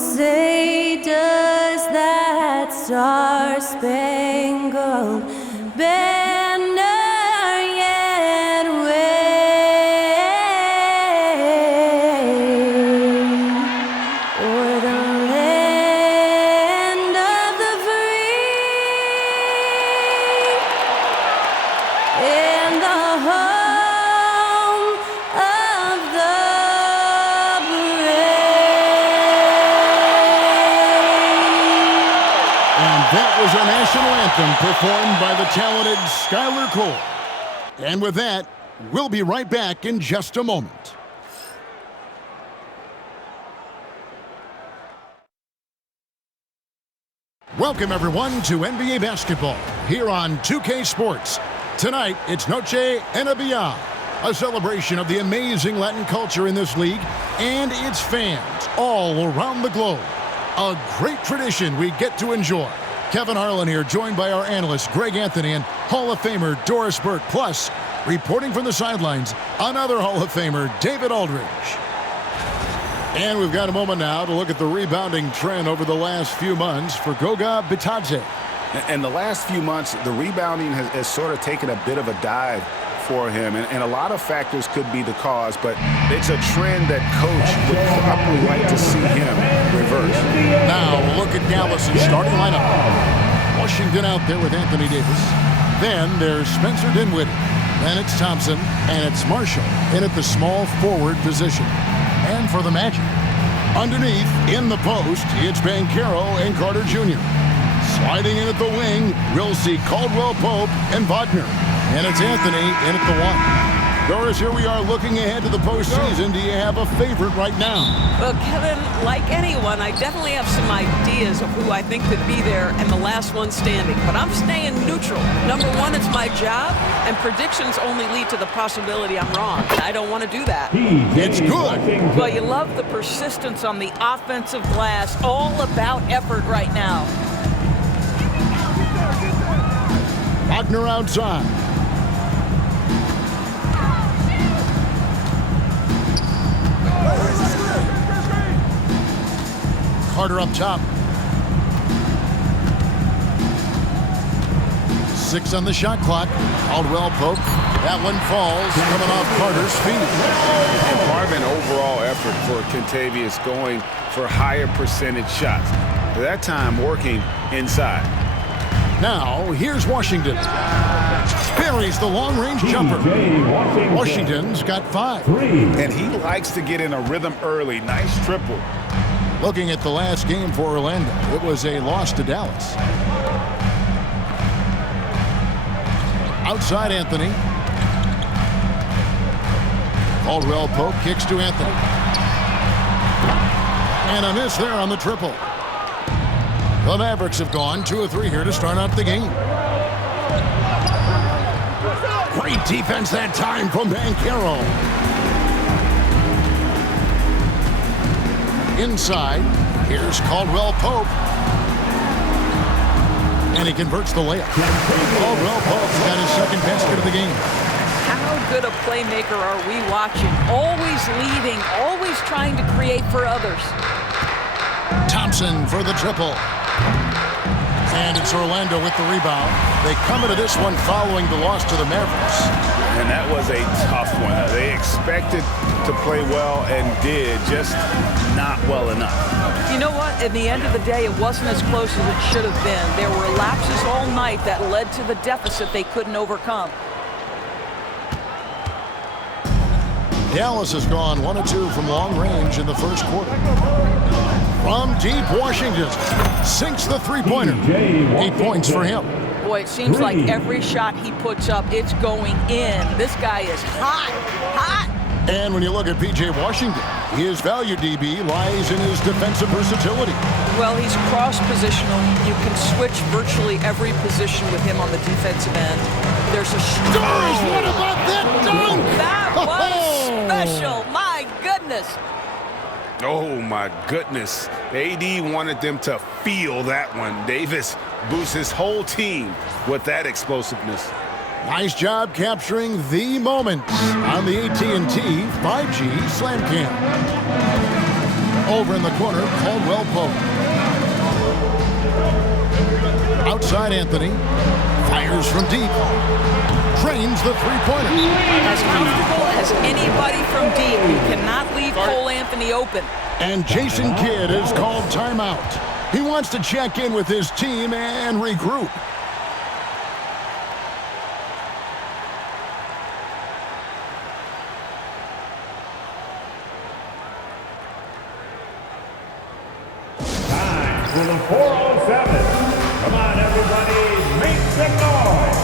say does that star-spangled banner yet wave o'er the land of the free and the home of the That was our national anthem performed by the talented Skylar Cole. And with that, we'll be right back in just a moment. Welcome, everyone, to NBA basketball here on 2K Sports. Tonight, it's Noche NBA, a celebration of the amazing Latin culture in this league and its fans all around the globe. A great tradition we get to enjoy. Kevin Harlan here, joined by our analyst Greg Anthony and Hall of Famer Doris Burke. Plus, reporting from the sidelines, another Hall of Famer, David Aldridge. And we've got a moment now to look at the rebounding trend over the last few months for Goga Bitadze. In the last few months, the rebounding has sort of taken a bit of a dive for him, and a lot of factors could be the cause, but it's a trend that coach would probably like to see him reverse. Now look at Dallas' starting lineup. Washington out there with Anthony Davis. Then there's Spencer Dinwiddie. Then it's Thompson, and it's Marshall in at the small forward position. And for the Magic, underneath in the post, it's Banchero and Carter Jr. Sliding in at the wing, we'll see Caldwell-Pope and Wagner. And it's Anthony in at the one. Doris, here we are looking ahead to the postseason. Do you have a favorite right now? Well, Kevin, like anyone, I definitely have some ideas of who I think could be there and the last one standing. But I'm staying neutral. Number one, it's my job, and predictions only lead to the possibility I'm wrong. I don't want to do that. It's good. Well, you love the persistence on the offensive glass. All about effort right now. Wagner outside. Carter up top. 6 on the shot clock. Caldwell-Pope. That one falls, coming off Carter's feet. And part of an overall effort for Kentavious going for higher percentage shots. At that time, working inside. Now, here's Washington. Buries the long-range jumper. Washington's got 5. And he likes to get in a rhythm early. Nice triple. Looking at the last game for Orlando, it was a loss to Dallas. Outside Anthony. Caldwell-Pope kicks to Anthony. And a miss there on the triple. The Mavericks have gone 2 of 3 here to start out the game. Great defense that time from Banchero. Inside, here's Caldwell-Pope. And he converts the layup. Caldwell-Pope's got his second basket of the game. How good a playmaker are we watching? Always leading, always trying to create for others. Thompson for the triple. And it's Orlando with the rebound. They come into this one following the loss to the Mavericks. And that was a tough one. They expected to play well and did, just not well enough. You know what? At the end of the day, it wasn't as close as it should have been. There were lapses all night that led to the deficit they couldn't overcome. Dallas has gone 1 of 2 from long range in the first quarter. From deep, Washington sinks the three-pointer. 8 points for him. Boy, it seems like every shot he puts up, it's going in. This guy is hot, hot. And when you look at P.J. Washington, his value DB lies in his defensive versatility. Well, he's cross-positional. You can switch virtually every position with him on the defensive end. There's a Doris, what about that dunk? That was special. My goodness. Oh, my goodness. AD wanted them to feel that one. Davis boosts his whole team with that explosiveness. Nice job capturing the moment on the AT&T 5G Slam Cam. Over in the corner, Caldwell-Pope side, Anthony. Fires from deep. Drains the three-pointer. As comfortable as anybody from deep. You cannot leave Cole Anthony open. And Jason Kidd is called timeout. He wants to check in with his team and regroup. Time for the 407. Come on, everybody, make some noise.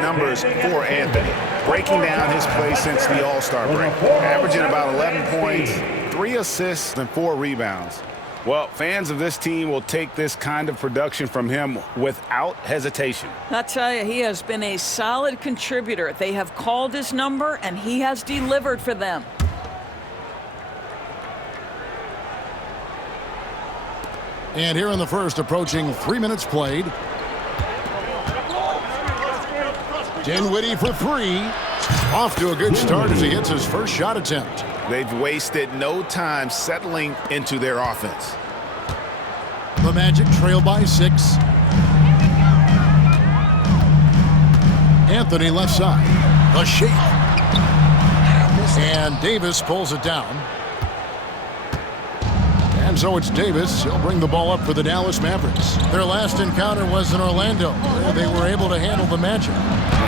Numbers for Anthony, breaking down his play since the All-Star break, averaging about 11 points, 3 assists, and 4 rebounds. Well, fans of this team will take this kind of production from him without hesitation. I tell you, he has been a solid contributor. They have called his number, and he has delivered for them. And here in the first, approaching 3 minutes played. Dinwiddie for 3. Off to a good start as he hits his first shot attempt. They've wasted no time settling into their offense. The Magic trail by 6. Anthony left side. The shake. And Davis pulls it down. And so it's Davis. He'll bring the ball up for the Dallas Mavericks. Their last encounter was in Orlando, where they were able to handle the Magic.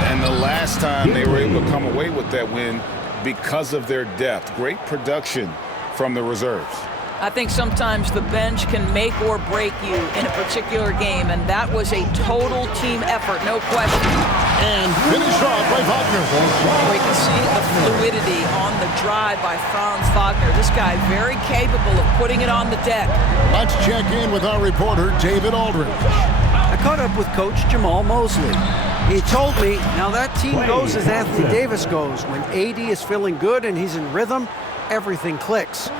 And the last time they were able to come away with that win because of their depth. Great production from the reserves. I think sometimes the bench can make or break you in a particular game, and that was a total team effort, no question. And finished off by Wagner. We can see the fluidity on the drive by Franz Wagner. This guy very capable of putting it on the deck. Let's check in with our reporter, David Aldridge. I caught up with Coach Jamal Mosley. He told me, now that team goes as Anthony Davis goes. When AD is feeling good and he's in rhythm, everything clicks.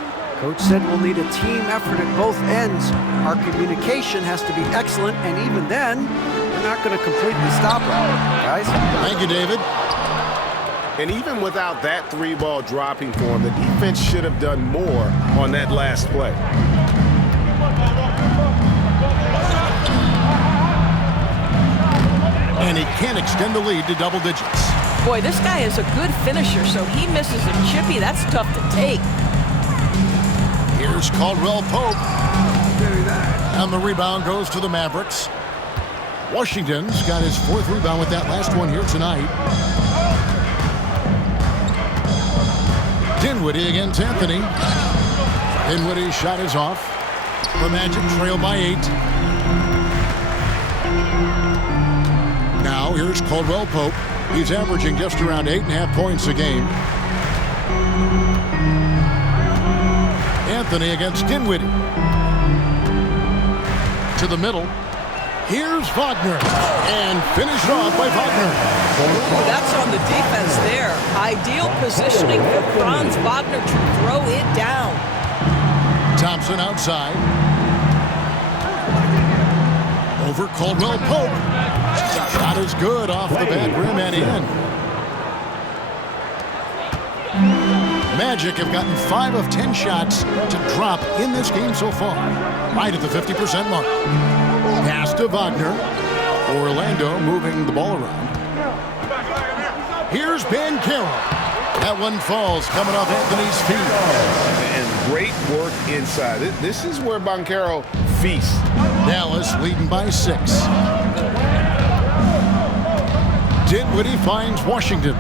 Coach said we'll need a team effort at both ends. Our communication has to be excellent, and even then, we're not going to completely stop it. Guys? Thank you, David. And even without that 3-ball dropping for him, the defense should have done more on that last play. And he can extend the lead to double digits. Boy, this guy is a good finisher, so he misses a chippy. That's tough to take. Here's Caldwell-Pope. And the rebound goes to the Mavericks. Washington's got his 4th rebound with that last one here tonight. Dinwiddie against Anthony. Dinwiddie's shot is off. The Magic trail by 8. Now here's Caldwell-Pope. He's averaging just around 8.5 points a game. Anthony against Dinwiddie. To the middle. Here's Wagner. And finished off by Wagner. Ooh, that's on the defense there. Ideal positioning for Franz Wagner to throw it down. Thompson outside. Over Caldwell-Pope. Shot is good off the bad rim and in. Magic have gotten 5 of 10 shots to drop in this game so far, right at the 50% mark. Pass to Wagner. Orlando moving the ball around. Here's Banchero. That one falls coming off Anthony's feet. And great work inside. This is where Banchero feasts. Dallas leading by 6. Dinwiddie finds Washington.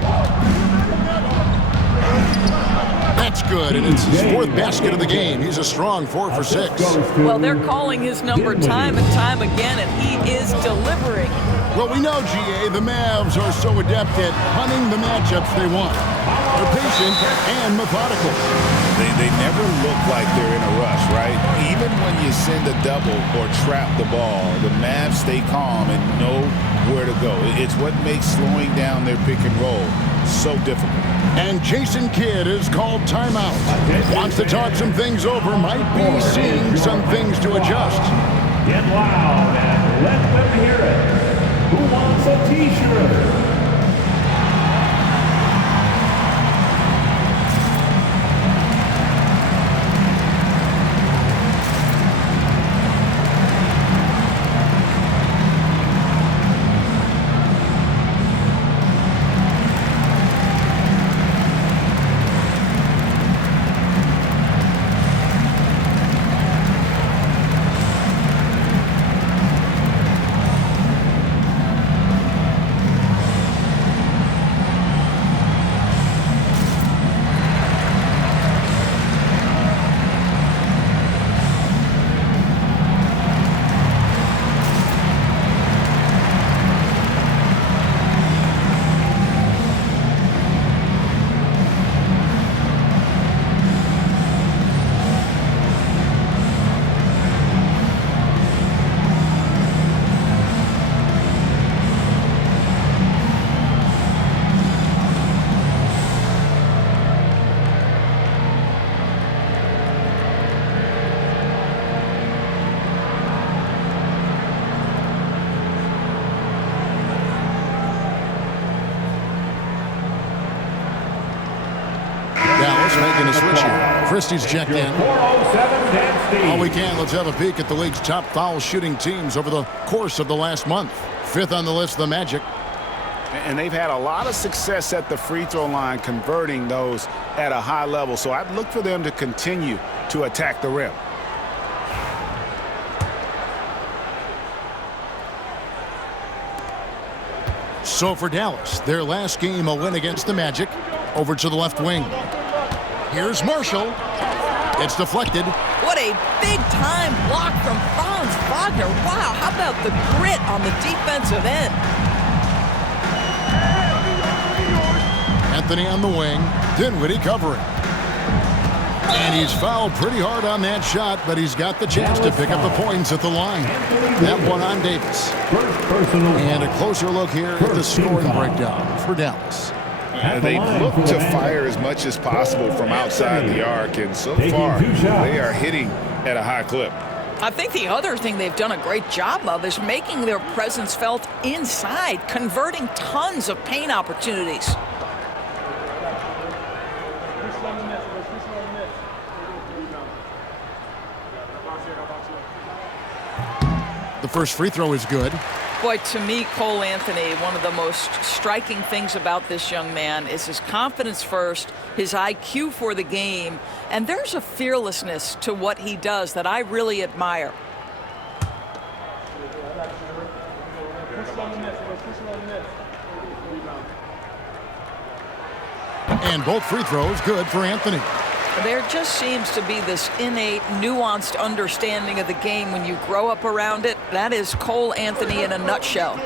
That's good, and it's his 4th basket of the game. He's a strong 4 for 6. Well, they're calling his number time and time again, and he is delivering. Well, we know, GA, the Mavs are so adept at hunting the matchups they want. They're patient and methodical. They never look like they're in a rush, right? Even when you send a double or trap the ball, the Mavs stay calm and know where to go. It's what makes slowing down their pick and roll so difficult. And Jason Kidd is called timeout. Wants to talk some things over, might be seeing some things to adjust. Get loud and let them hear it. Who wants a T-shirt? Making a switch here. Christie's checked in. 407 All we can, let's have a peek at the league's top foul shooting teams over the course of the last month. 5th on the list, the Magic. And they've had a lot of success at the free throw line, converting those at a high level. So I'd look for them to continue to attack the rim. So for Dallas, their last game a win against the Magic. Over to the left wing. Here's Marshall. It's deflected. What a big-time block from Franz Wagner. Wow, how about the grit on the defensive end? Anthony on the wing. Dinwiddie covering. And he's fouled pretty hard on that shot, but he's got the chance to pick up the points at the line. That one on Davis. And a closer look here at the scoring breakdown for Dallas. They look to fire as much as possible from outside the arc, and so far they are hitting at a high clip. I think the other thing they've done a great job of is making their presence felt inside, converting tons of paint opportunities. The first free throw is good. Boy, to me, Cole Anthony, one of the most striking things about this young man is his confidence first, his IQ for the game, and there's a fearlessness to what he does that I really admire. And both free throws good for Anthony. There just seems to be this innate, nuanced understanding of the game when you grow up around it. That is Cole Anthony in a nutshell.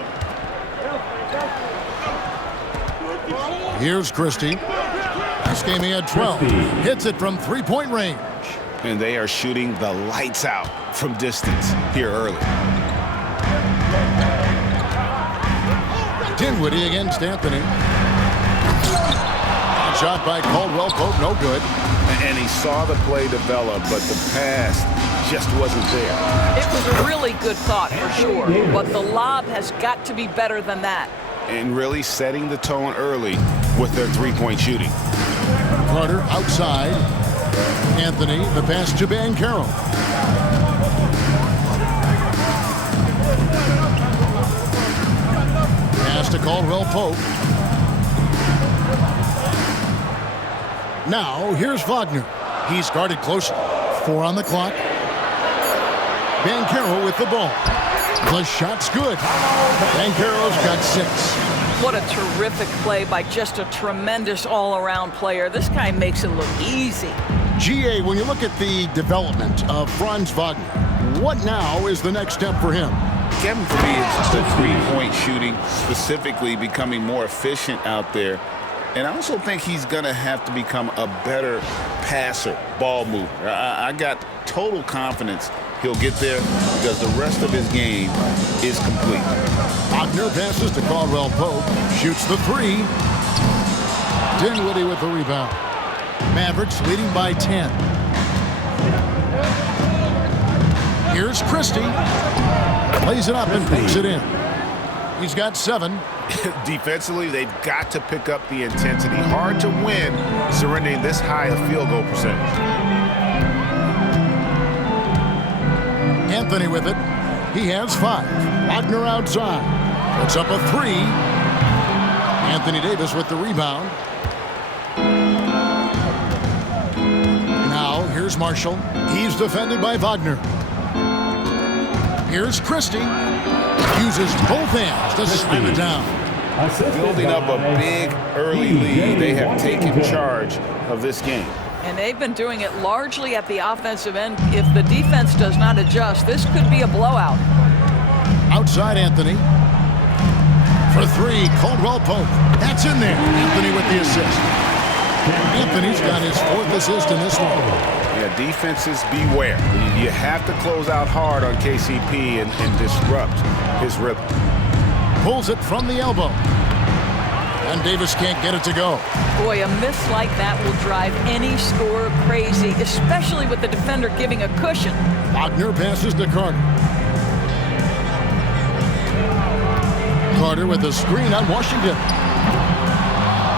Here's Christie. This game he had 12. Hits it from three-point range. And they are shooting the lights out from distance here early. Dinwiddie against Anthony. Shot by Caldwell-Pope, no good. And he saw the play develop, but the pass just wasn't there. It was a really good thought for sure, but the lob has got to be better than that. And really setting the tone early with their three-point shooting. Carter outside. Anthony, the pass to Banchero. Pass to Caldwell-Pope. Now, here's Wagner. He's guarded closely. 4 on the clock. Banchero with the ball. The shot's good. Banchero's got 6. What a terrific play by just a tremendous all-around player. This guy makes it look easy. GA, when you look at the development of Franz Wagner, what now is the next step for him? Kevin, for me, it's the three-point shooting, specifically becoming more efficient out there. And I also think he's going to have to become a better passer, ball mover. I got total confidence he'll get there because the rest of his game is complete. Wagner passes to Caldwell-Pope, shoots the 3. Dinwiddie with the rebound. Mavericks leading by 10. Here's Christie. Lays it up and picks it in. He's got 7. Defensively, they've got to pick up the intensity. Hard to win surrendering this high a field goal percentage. Anthony with it. He has 5. Wagner outside. Puts up a 3. Anthony Davis with the rebound. Now, here's Marshall. He's defended by Wagner. Here's Christie. Uses both hands to slam it down. Building up a big early lead. They have taken charge of this game. And they've been doing it largely at the offensive end. If the defense does not adjust, this could be a blowout. Outside Anthony. For 3, Caldwell-Pope. That's in there. Anthony with the assist. Anthony's got his 4th assist in this one. Yeah, defenses beware. You have to close out hard on KCP and disrupt his rhythm. Pulls it from the elbow. And Davis can't get it to go. Boy, a miss like that will drive any scorer crazy, especially with the defender giving a cushion. Wagner passes to Carter. Carter with a screen on Washington.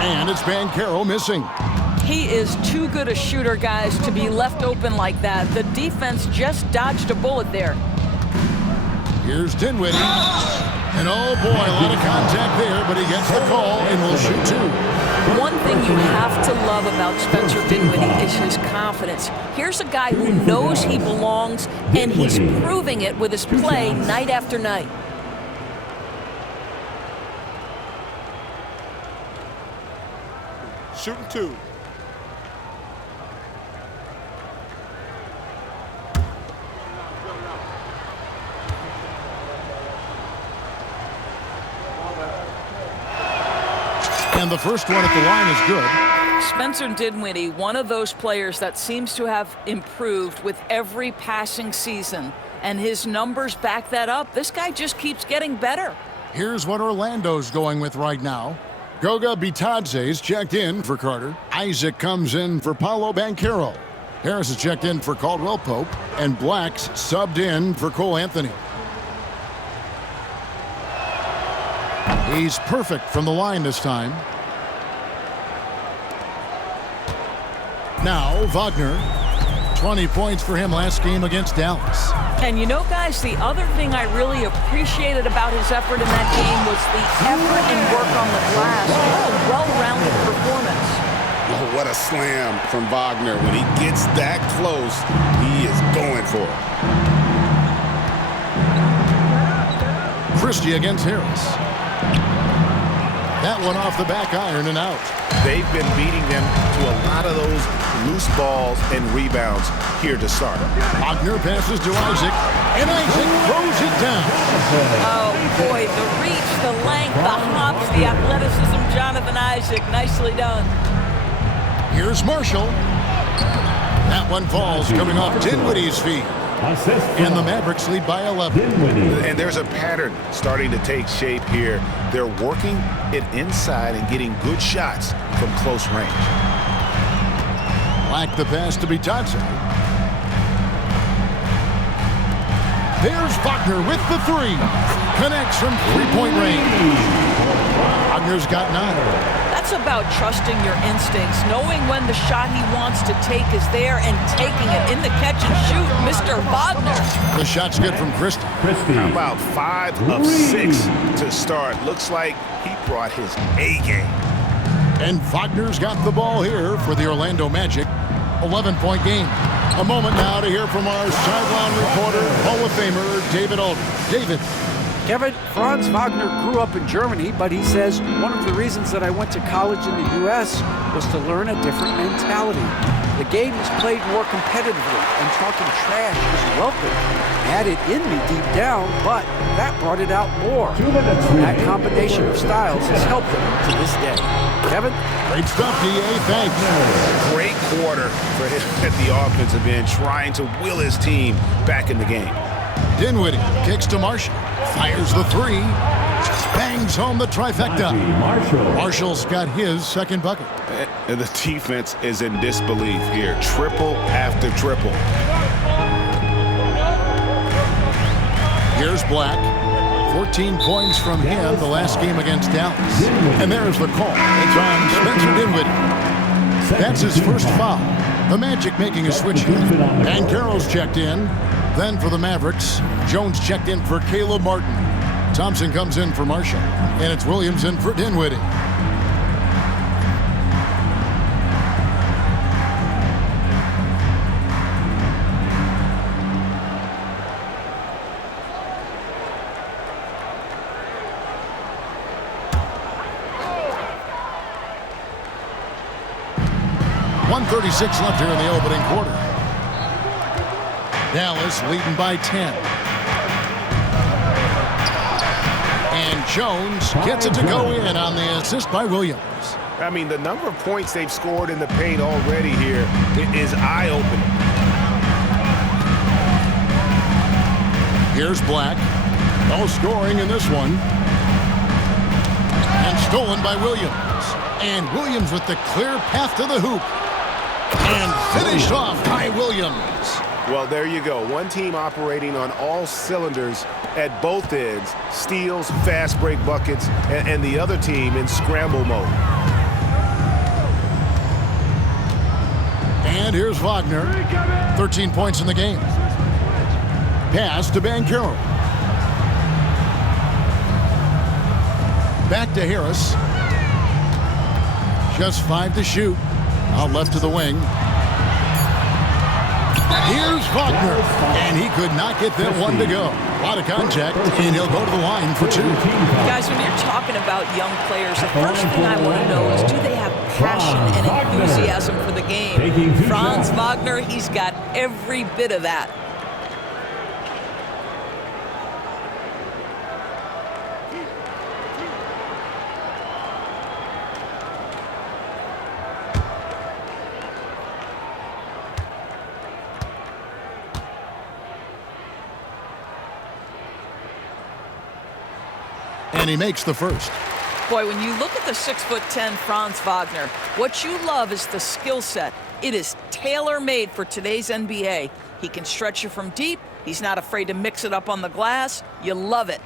And it's Banchero missing. He is too good a shooter, guys, to be left open like that. The defense just dodged a bullet there. Here's Dinwiddie. And oh boy, a lot of contact there, but he gets the call and will shoot 2. One thing you have to love about Spencer Dinwiddie is his confidence. Here's a guy who knows he belongs, and he's proving it with his play night after night. Shooting 2. And the first one at the line is good. Spencer Dinwiddie, one of those players that seems to have improved with every passing season, and his numbers back that up. This guy just keeps getting better. Here's what Orlando's going with right now. Goga Bitadze's checked in for Carter. Isaac comes in for Paolo Banchero. Harris is checked in for Caldwell-Pope. And Black's subbed in for Cole Anthony. He's perfect from the line this time. Now, Wagner. 20 points for him last game against Dallas. And you know, guys, the other thing I really appreciated about his effort in that game was the effort and work on the glass. What a well-rounded performance. Oh, what a slam from Wagner. When he gets that close, he is going for it. Christie against Harris. That one off the back iron and out. They've been beating them to a lot of those loose balls and rebounds here to start. Wagner passes to Isaac, and Isaac throws it down. Oh, boy, the reach, the length, the hops, the athleticism, Jonathan Isaac, nicely done. Here's Marshall. That one falls coming off Dinwiddie's feet. And the Mavericks lead by 11. And there's a pattern starting to take shape here. They're working it inside and getting good shots from close range. Black the pass to Bitadze. There's Wagner with the 3. Connects from 3-point range. Wagner's got 9. That's about trusting your instincts, knowing when the shot he wants to take is there and taking it in the catch and shoot. Mr. Wagner. The shot's good from Christie. How about 5 of 6 to start? Looks like he brought his A game. And Wagner's got the ball here for the Orlando Magic. 11-point game. A moment now to hear from our sideline reporter, Hall of Famer David Aldridge. David. Kevin, Franz Wagner grew up in Germany, but he says one of the reasons that I went to college in the U.S. was to learn a different mentality. The game is played more competitively, and talking trash is welcome. Had it in me deep down, but that brought it out more. 2 minutes. That combination of styles has helped him to this day. Kevin? Great stuff, D.A. Thanks. Great quarter for him at the offensive end, trying to will his team back in the game. Dinwiddie kicks to Marshall. Fires the three. Bangs home the trifecta. Marshall's got his second bucket. And the defense is in disbelief here. Triple after triple. Here's Black. 14 points from him the last game against Dallas. And there's the call. It's on Spencer Dinwiddie. That's his first foul. The Magic making a switch here. And Carroll's checked in. Then for the Mavericks, Jones checked in for Caleb Martin. Thompson comes in for Marshall. And it's Williams in for Dinwiddie. .136 left here in the opening quarter. Dallas leading by 10. And Jones gets it to go in on the assist by Williams. I mean, the number of points they've scored in the paint already here is eye-opening. Here's Black. No scoring in this one. And stolen by Williams. And Williams with the clear path to the hoop. And finished off by Williams. Well, there you go. One team operating on all cylinders at both ends. Steals, fast break buckets, and the other team in scramble mode. And here's Wagner. 13 points in the game. Pass to Banchero. Back to Harris. Just 5 to shoot. Out left to the wing. Here's Wagner. And he could not get that one to go. A lot of contact, and he'll go to the line for 2. Guys, when you're talking about young players, the first thing I want to know is, do they have passion and enthusiasm for the game? Franz Wagner, he's got every bit of that. And he makes the first. Boy, when you look at the 6'10" Franz Wagner, what you love is the skill set. It is tailor-made for today's NBA. He can stretch you from deep. He's not afraid to mix it up on the glass. You love it.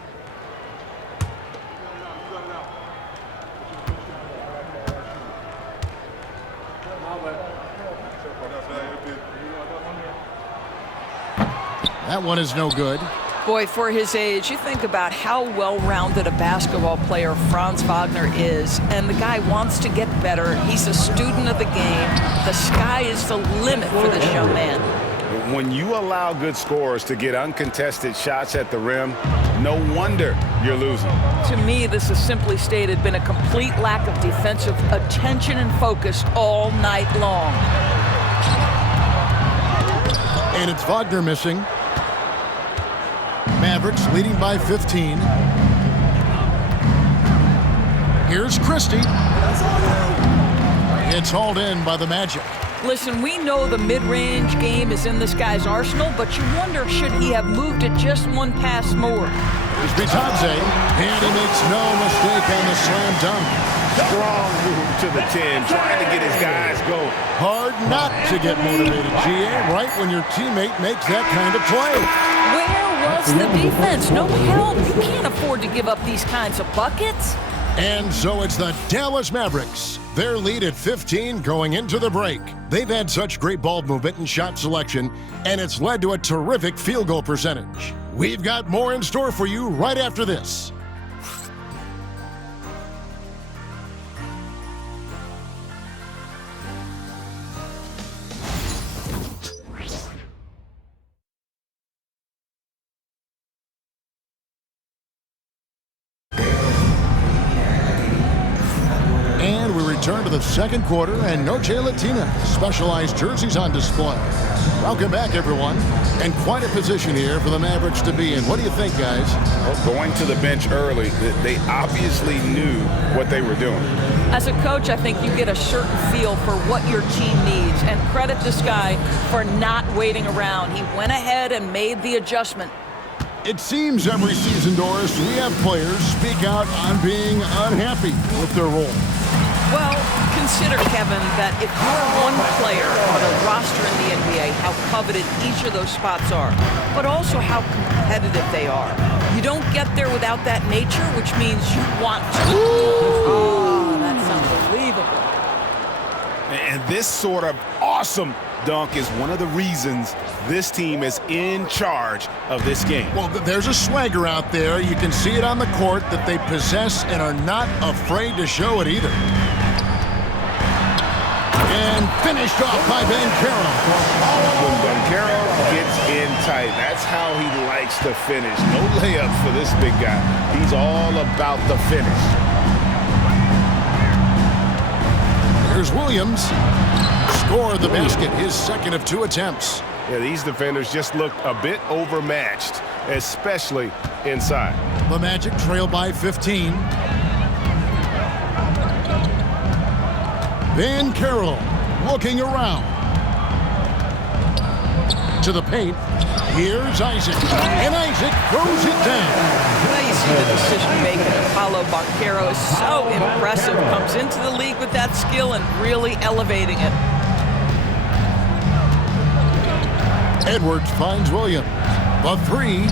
That one is no good. Boy, for his age, you think about how well-rounded a basketball player Franz Wagner is, and the guy wants to get better. He's a student of the game. The sky is the limit for this young man. When you allow good scorers to get uncontested shots at the rim, no wonder you're losing. To me, this is simply stated been a complete lack of defensive attention and focus all night long. And it's Wagner missing. Mavericks leading by 15. Here's Christie. It's hauled in by the Magic. Listen, we know the mid-range game is in this guy's arsenal, but you wonder, should he have moved it just one pass more? Here's Bitadze, and he makes no mistake on the slam dunk. Strong move to the 10, trying to get his guys going. Hard not to get motivated, GA, right when your teammate makes that kind of play. Where was the defense? No help. You can't afford to give up these kinds of buckets. And so it's the Dallas Mavericks. Their lead at 15 going into the break. They've had such great ball movement and shot selection, and it's led to a terrific field goal percentage. We've got more in store for you right after this. And we return to the second quarter, and Noche Latina specialized jerseys on display. Welcome back, everyone. And quite a position here for the Mavericks to be in. What do you think, guys? Well, going to the bench early, they obviously knew what they were doing. As a coach, I think you get a certain feel for what your team needs, and credit this guy for not waiting around. He went ahead and made the adjustment. It seems every season, Doris, we have players speak out on being unhappy with their role. Well, consider, Kevin, that if you're one player on a roster in the NBA, how coveted each of those spots are, but also how competitive they are. You don't get there without that nature, which means you want to. Oh, that's unbelievable. And this sort of awesome dunk is one of the reasons this team is in charge of this game. Well, there's a swagger out there. You can see it on the court that they possess and are not afraid to show it either. And finished off by Banchero. When Banchero gets in tight, that's how he likes to finish. No layups for this big guy. He's all about the finish. Here's Williams. Scored the basket, his second of 2 attempts. Yeah, these defenders just look a bit overmatched, especially inside. The Magic trail by 15. Banchero looking around. To the paint. Here's Isaac. And Isaac throws it down. Now you see the decision-making. Paulo Banchero is so impressive. Comes into the league with that skill and really elevating it. Edwards finds Williams. The 3.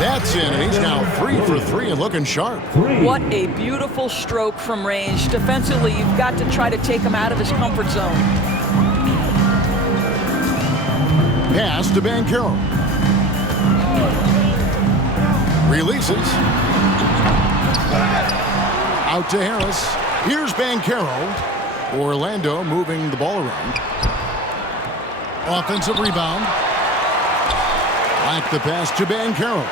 That's in, and he's now 3 for 3 and looking sharp. What a beautiful stroke from range. Defensively, you've got to try to take him out of his comfort zone. Pass to Banchero. Releases. Out to Harris. Here's Banchero. Orlando moving the ball around. Offensive rebound. Like the pass to Banchero.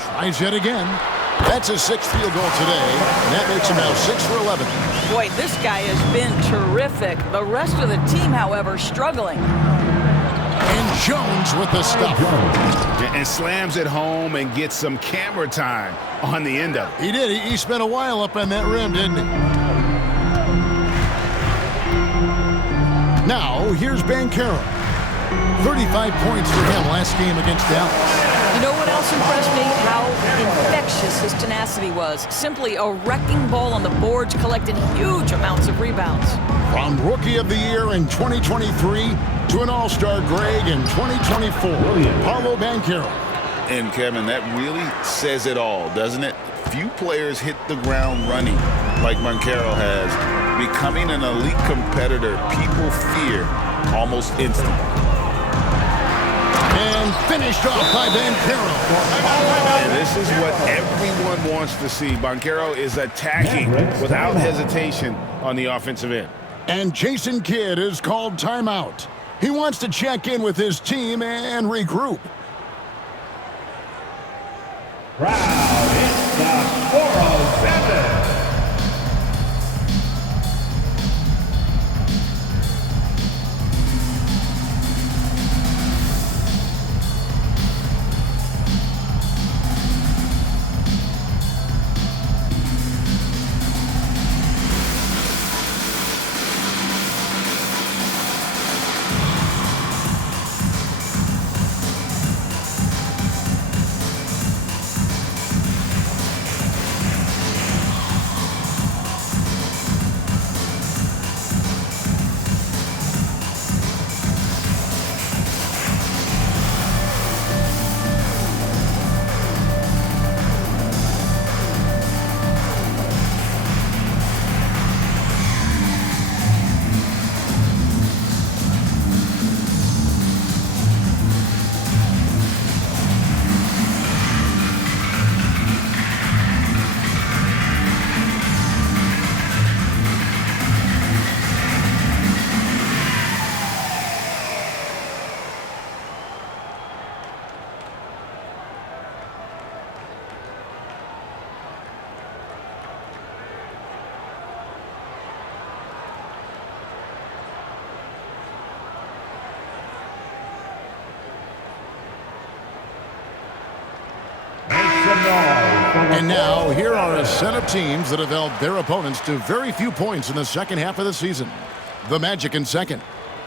Tries yet again. That's his 6th field goal today, and that makes him now 6 for 11. Boy, this guy has been terrific. The rest of the team, however, struggling. And Jones with the stuff. And slams it home and gets some camera time on the end of it. He did. He spent a while up on that rim, didn't he? Now, here's Banchero. 35 points for him last game against Dallas. You know what else impressed me? How infectious his tenacity was. Simply a wrecking ball on the boards, collecting huge amounts of rebounds. From Rookie of the Year in 2023 to an All-Star Greg in 2024, Paulo Banchero. And Kevin, that really says it all, doesn't it? Few players hit the ground running like Banchero has. Becoming an elite competitor, people fear almost instantly. And finished off by Banchero. And this is what everyone wants to see. Banchero is attacking without hesitation on the offensive end. And Jason Kidd is called timeout. He wants to check in with his team and regroup. Crowd, it's the 407. And now, here are a set of teams that have held their opponents to very few points in the second half of the season. The Magic in second.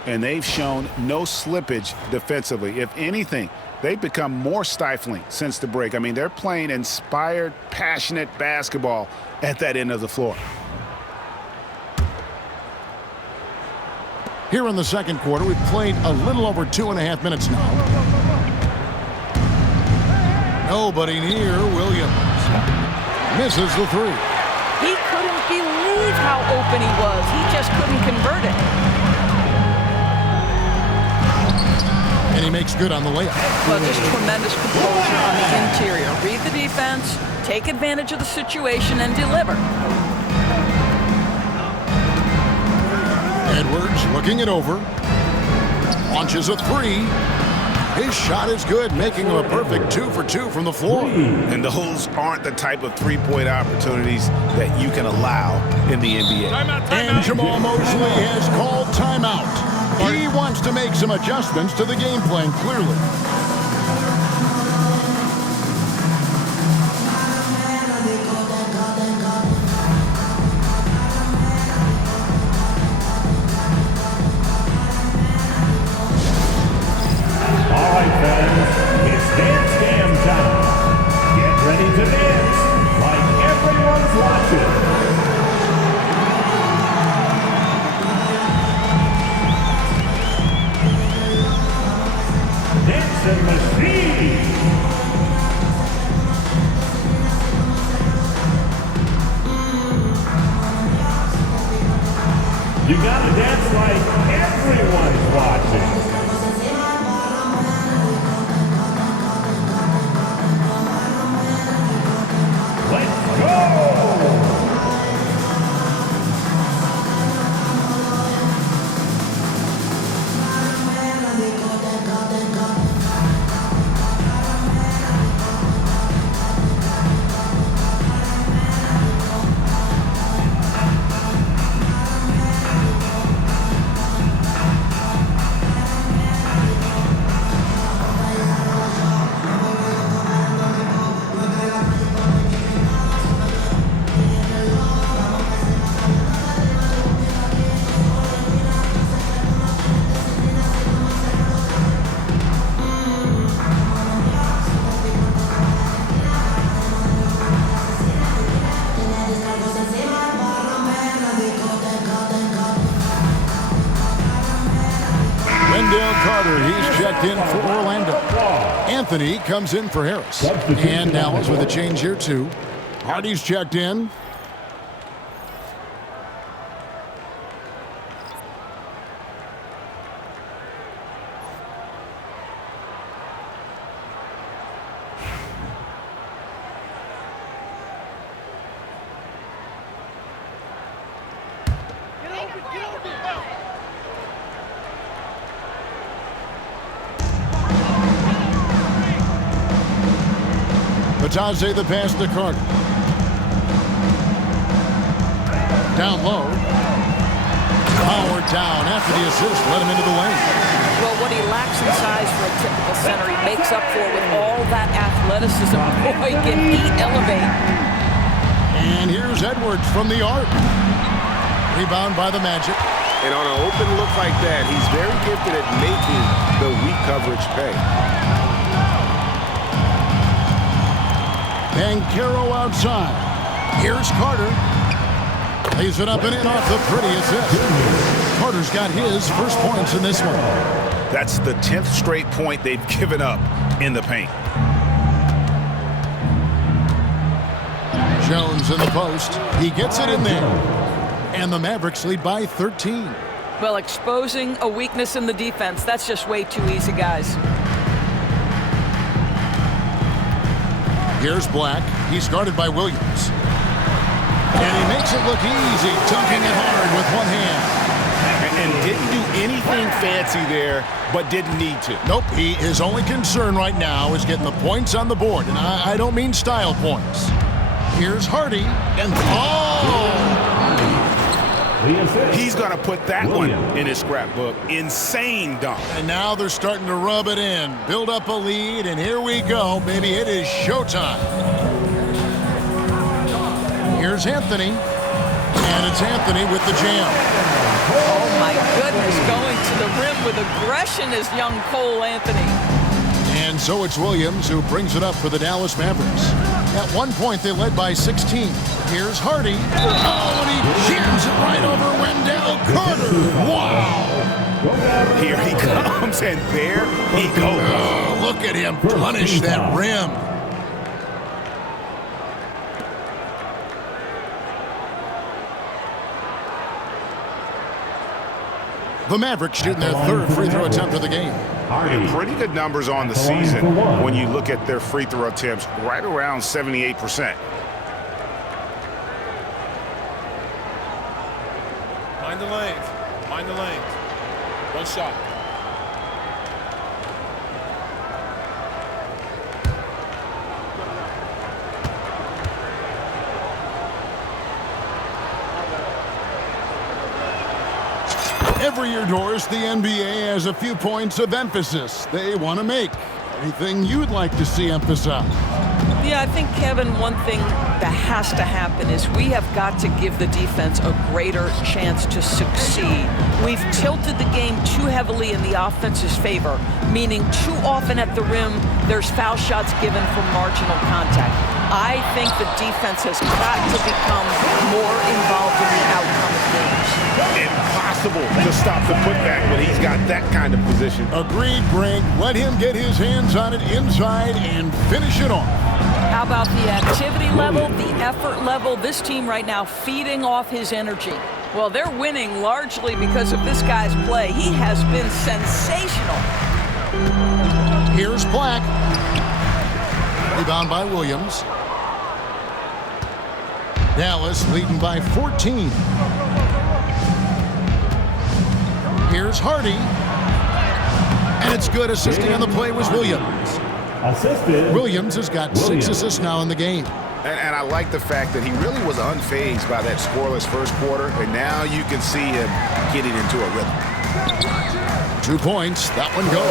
And they've shown no slippage defensively. If anything, they've become more stifling since the break. I mean, they're playing inspired, passionate basketball at that end of the floor. Here in the second quarter, we've played a little over 2.5 minutes now. Nobody near Williams. Misses the three. He couldn't believe how open he was. He just couldn't convert it. And he makes good on the layup. Well, just tremendous composure on the interior. Read the defense, take advantage of the situation, and deliver. Edwards looking it over. Launches a three. His shot is good, making him a perfect 2 for 2 from the floor. And those aren't the type of three-point opportunities that you can allow in the NBA. And Jamal Mosley has called timeout. He wants to make some adjustments to the game plan, clearly. All right, fans, it's Dance Jam time. Get ready to dance like everyone's watching. Dancing Machine. You gotta dance like everyone's watching. Let's go! Carter, he's checked in for Orlando. Anthony comes in for Harris. And Dallas with a change here, too. Hardy's checked in. Batadze the pass to Carter. Down low. Power down after the assist. Let him into the lane. Well, what he lacks in size for a typical center, he makes up for with all that athleticism. Boy, can he elevate. And here's Edwards from the arc. Rebound by the Magic. And on an open look like that, he's very gifted at making the weak coverage pay. Banchero outside. Here's Carter. Lays it up and in off the pretty assist. Carter's got his first points in this one. That's the 10th straight point they've given up in the paint. Jones in the post. He gets it in there. And the Mavericks lead by 13. Well, exposing a weakness in the defense, that's just way too easy, guys. Here's Black. He's guarded by Williams. And he makes it look easy, dunking it hard with one hand. And didn't do anything fancy there, but didn't need to. Nope, his only concern right now is getting the points on the board. And I don't mean style points. Here's Hardy. And he's going to put that one in his scrapbook. Insane dunk. And now they're starting to rub it in, build up a lead, and here we go, baby. It is showtime. Here's Anthony. And it's Anthony with the jam. Oh, my goodness. Going to the rim with aggression is young Cole Anthony. And so it's Williams who brings it up for the Dallas Mavericks. At one point, they led by 16. Here's Hardy. Oh, and he jams it right over Wendell Carter. Wow. Here he comes, and there he goes. Oh, look at him punish that rim. The Mavericks shooting their third free throw attempt of the game. And pretty good numbers on the season when you look at their free throw attempts, right around 78%. Mind the lanes. Mind the lanes. One shot. Every year, Doris, the NBA has a few points of emphasis they want to make. Anything you'd like to see emphasized? Yeah, I think, Kevin, one thing that has to happen is we have got to give the defense a greater chance to succeed. We've tilted the game too heavily in the offense's favor, meaning too often at the rim, there's foul shots given for marginal contact. I think the defense has got to become more involved in the outcome of games. Impossible to stop the putback when he's got that kind of position. Agreed, Greg. Let him get his hands on it inside and finish it off. How about the activity level, the effort level? This team right now feeding off his energy. Well, they're winning largely because of this guy's play. He has been sensational. Here's Black. Rebound by Williams. Dallas leading by 14. Here's Hardy. And it's good. Assisting on the play was Williams. Assisted. Williams has got 6 assists now in the game. And I like the fact that he really was unfazed by that scoreless first quarter, and now you can see him getting into a rhythm. 2 points. That one goes.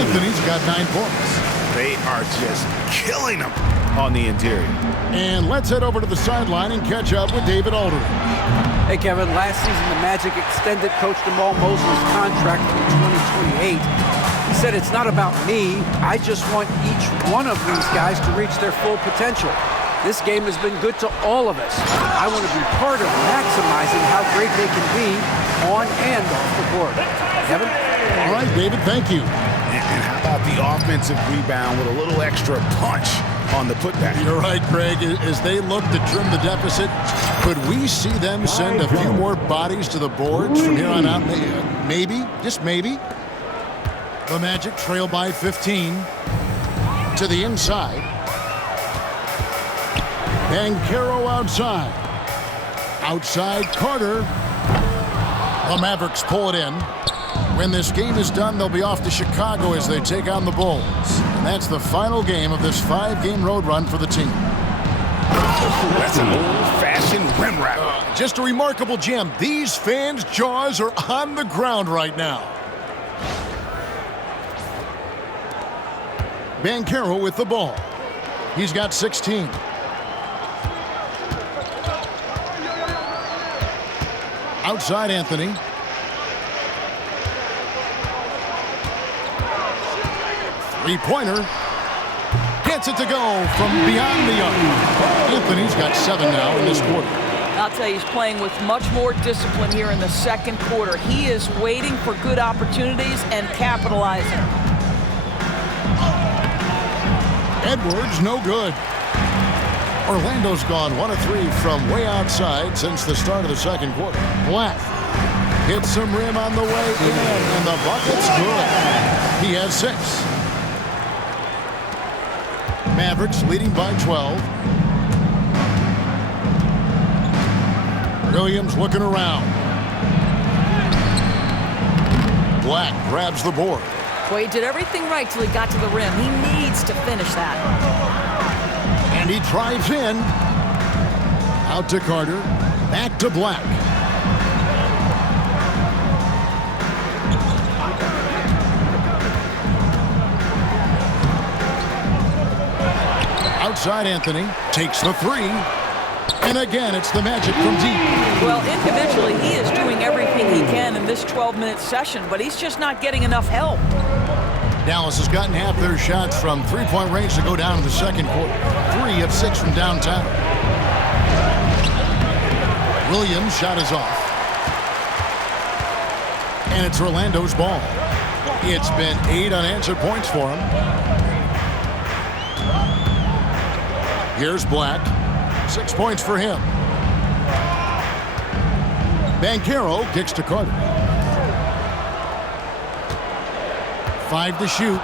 Anthony's got 9 points. They are just killing him on the interior. And let's head over to the sideline and catch up with David Aldridge. Hey, Kevin, last season the Magic extended Coach Jamal Mosley's contract through 2028. He said, it's not about me. I just want each one of these guys to reach their full potential. This game has been good to all of us. I want to be part of maximizing how great they can be on and off the court. Kevin? All right, David, thank you. And how about the offensive rebound with a little extra punch on the putback? You're right, Greg. As they look to trim the deficit, could we see them send a few more bodies to the boards from here on out? Maybe, just maybe. The Magic trail by 15 to the inside. Banchero outside. Outside Carter. The Mavericks pull it in. When this game is done, they'll be off to Chicago as they take on the Bulls. And that's the final game of this 5-game road run for the team. That's an old-fashioned rim wrap. Just a remarkable gem. These fans' jaws are on the ground right now. Banchero with the ball. He's got 16. Outside Anthony. Three-pointer. Gets it to go from beyond the arc. Anthony's got 7 now in this quarter. I'll tell you, he's playing with much more discipline here in the second quarter. He is waiting for good opportunities and capitalizing. Edwards, no good. Orlando's gone 1 of 3 from way outside since the start of the second quarter. Black hits some rim on the way in, and the bucket's good. He has 6. Mavericks leading by 12. Williams looking around. Black grabs the board. Boy, he did everything right till he got to the rim. He needs to finish that. And he drives in. Out to Carter. Back to Black. Outside Anthony. Takes the 3. And again, it's the Magic from deep. Well, individually, he is doing everything he can in this 12-minute session, but he's just not getting enough help. Dallas has gotten half their shots from three-point range to go down in the second quarter. 3 of 6 from downtown. Williams' shot is off. And it's Orlando's ball. It's been 8 unanswered points for him. Here's Black. 6 points for him. Banchero kicks to Carter. 5 to shoot.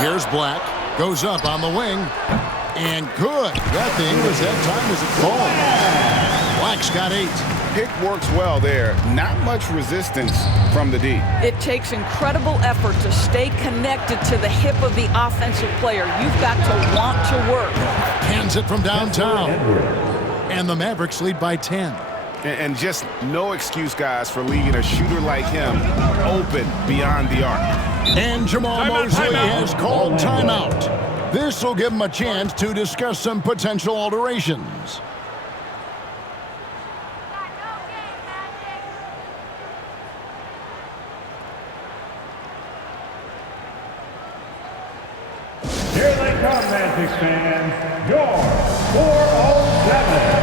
Here's Black. Goes up on the wing. And good. That thing was that time as it called. Black's got 8. Pick works well there. Not much resistance from the D. It takes incredible effort to stay connected to the hip of the offensive player. You've got to want to work. Hands it from downtown. And the Mavericks lead by 10. And just no excuse, guys, for leaving a shooter like him open beyond the arc. And Jamal Mosley has called timeout. This will give him a chance to discuss some potential alterations. Here they come, Magic fans. Your 407.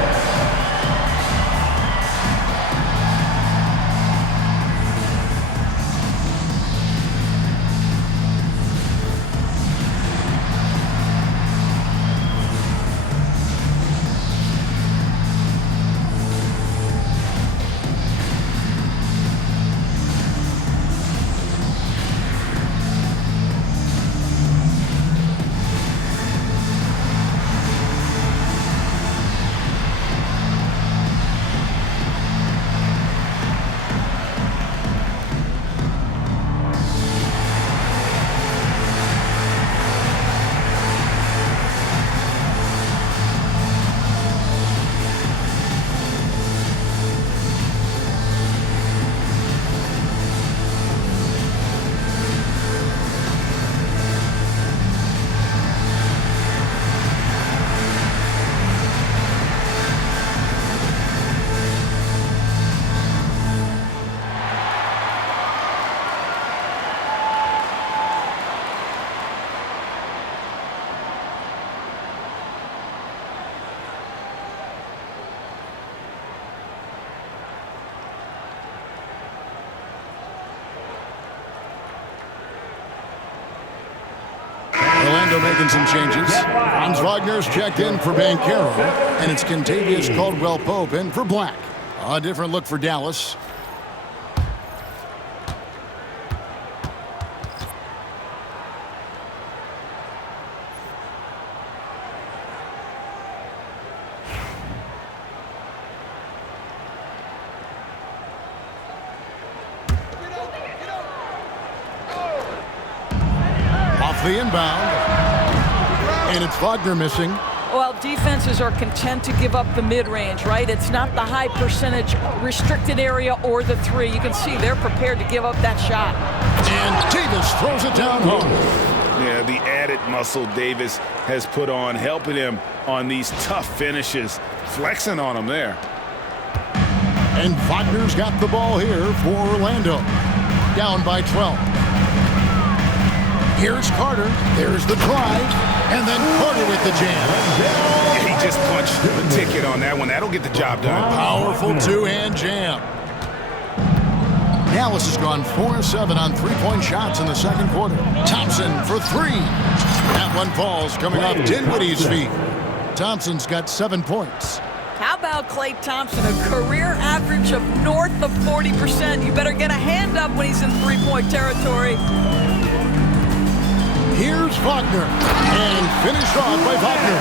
Orlando making some changes. Franz Wagner's checked in for Banchero, and it's Kentavious Caldwell-Pope in for Black. A different look for Dallas. Off the inbound. And it's Wagner missing. Well, defenses are content to give up the mid-range, right? It's not the high percentage restricted area or the 3. You can see they're prepared to give up that shot. And Davis throws it down hard. Yeah, the added muscle Davis has put on, helping him on these tough finishes, flexing on him there. And Wagner's got the ball here for Orlando. Down by 12. Here's Carter. There's the drive. And then Carter with the jam. Yeah, he just punched the ticket on that one. That'll get the job done. Powerful two-hand jam. Dallas has gone 4 of 7 on three-point shots in the second quarter. Thompson for 3. That one falls coming off Dinwiddie's feet. Thompson's got 7 points. How about Klay Thompson, a career average of north of 40%? You better get a hand up when he's in three-point territory. Here's Wagner, and finished off by Wagner.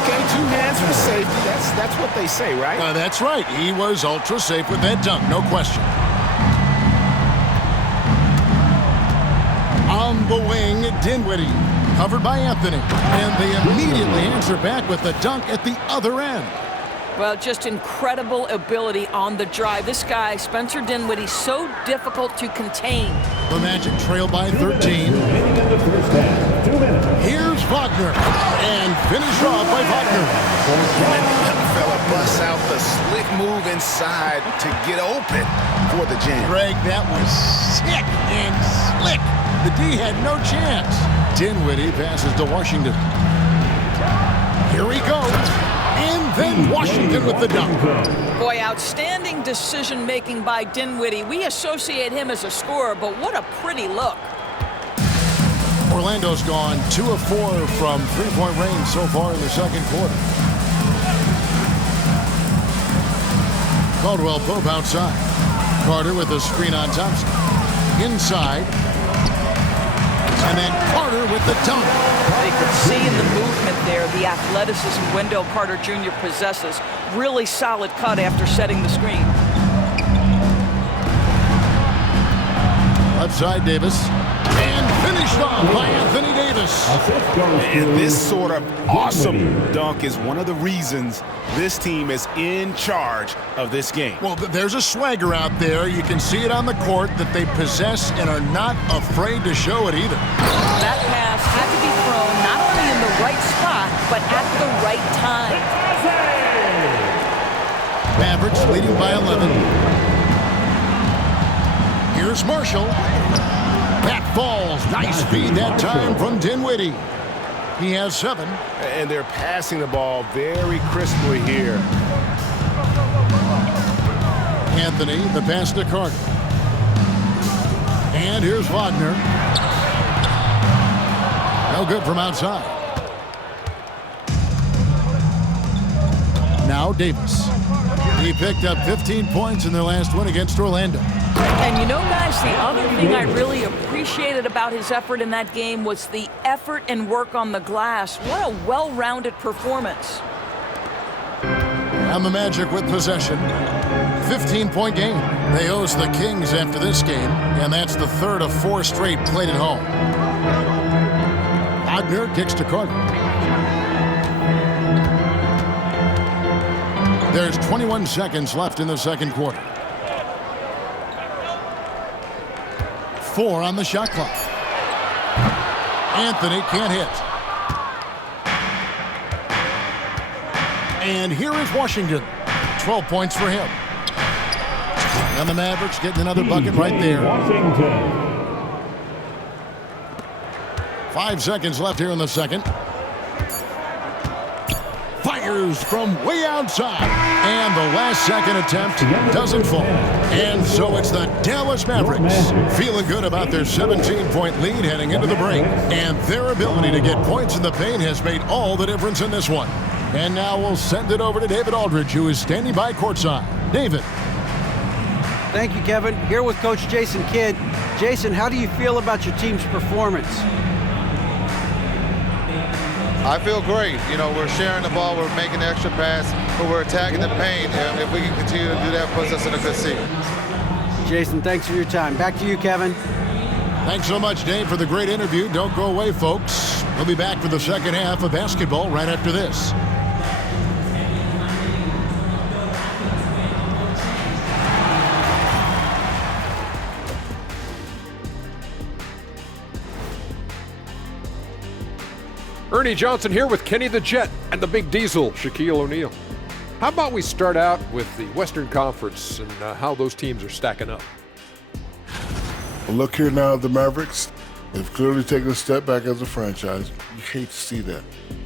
Okay, 2 hands for safety. That's what they say, right? That's right. He was ultra safe with that dunk, no question. On the wing, Dinwiddie, covered by Anthony, and they immediately answer back with the dunk at the other end. Well, just incredible ability on the drive. This guy, Spencer Dinwiddie, so difficult to contain. The Magic trail by 13. In the first half, 2 minutes. Here's Wagner. Wagner. And finished off by Wagner. And the young fella busts out the slick move inside to get open for the jam. Greg, that was sick and slick. The D had no chance. Dinwiddie passes to Washington. Here he goes. And then Washington with the dunk. Boy, outstanding decision-making by Dinwiddie. We associate him as a scorer, but what a pretty look. Orlando's gone 2 of 4 from three-point range so far in the second quarter. Caldwell-Pope outside. Carter with the screen on Thompson. Inside. And then Carter with the dunk. You could see in the movement there the athleticism Wendell Carter Jr. possesses. Really solid cut after setting the screen. Left side, Davis. And finished off by Anthony Davis. And this sort of awesome dunk is one of the reasons this team is in charge of this game. Well, there's a swagger out there. You can see it on the court that they possess and are not afraid to show it either. That pass had to be thrown not only in the right spot, but at the right time. Mavericks leading by 11. Here's Marshall. That falls. Nice feed that time from Dinwiddie. He has 7. And they're passing the ball very crisply here. Anthony, the pass to Carter. And here's Wagner. No good from outside. Now Davis. He picked up 15 points in their last win against Orlando. And you know, guys, the other thing I really appreciated about his effort in that game was the effort and work on the glass. What a well-rounded performance. And the Magic with possession. 15-point game. They host the Kings after this game, and that's the third of 4 straight played at home. Wagner kicks to Carter. There's 21 seconds left in the second quarter. 4 on the shot clock. Anthony can't hit. And here is Washington. 12 points for him. And the Mavericks getting another bucket right there. 5 seconds left here in the second. Fires from way outside. And the last second attempt doesn't fall. And so it's the Dallas Mavericks feeling good about their 17-point lead heading into the break. And their ability to get points in the paint has made all the difference in this one. And now we'll send it over to David Aldridge, who is standing by courtside. David. Thank you, Kevin. Here with Coach Jason Kidd. Jason, how do you feel about your team's performance? I feel great. You know, we're sharing the ball, we're making the extra pass, but we're attacking the paint. And if we can continue to do that, puts us in a good seat. Jason, thanks for your time. Back to you, Kevin. Thanks so much, Dave, for the great interview. Don't go away, folks. We'll be back for the second half of basketball right after this. Ernie Johnson here with Kenny the Jet and the Big Diesel, Shaquille O'Neal. How about we start out with the Western Conference and how those teams are stacking up? Well, look here now at the Mavericks. They've clearly taken a step back as a franchise. You hate to see that.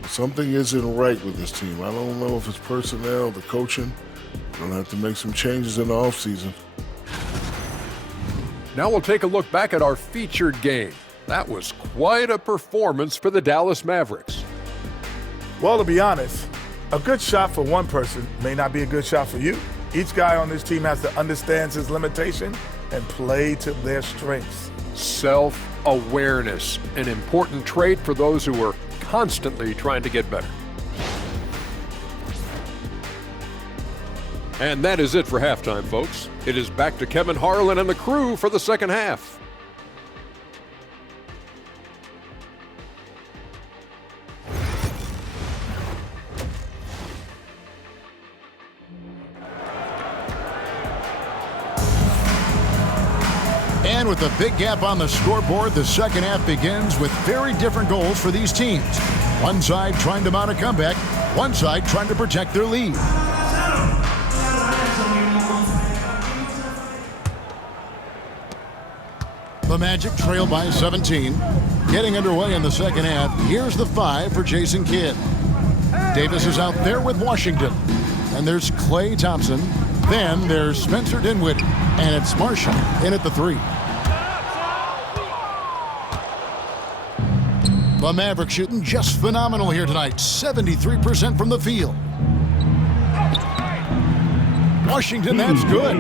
Something isn't right with this team. I don't know if it's personnel, the coaching. They'll have to make some changes in the offseason. Now we'll take a look back at our featured game. That was quite a performance for the Dallas Mavericks. Well, to be honest, a good shot for one person may not be a good shot for you. Each guy on this team has to understand his limitation and play to their strengths. Self-awareness, an important trait for those who are constantly trying to get better. And that is it for halftime, folks. It is back to Kevin Harlan and the crew for the second half. And with a big gap on the scoreboard, the second half begins with very different goals for these teams. One side trying to mount a comeback, one side trying to protect their lead. The Magic trail by 17. Getting underway in the second half. Here's the 5 for Jason Kidd. Davis is out there with Washington. And there's Klay Thompson. Then there's Spencer Dinwiddie. And it's Marshall in at the 3. The Mavericks shooting just phenomenal here tonight. 73% from the field. Washington, that's good.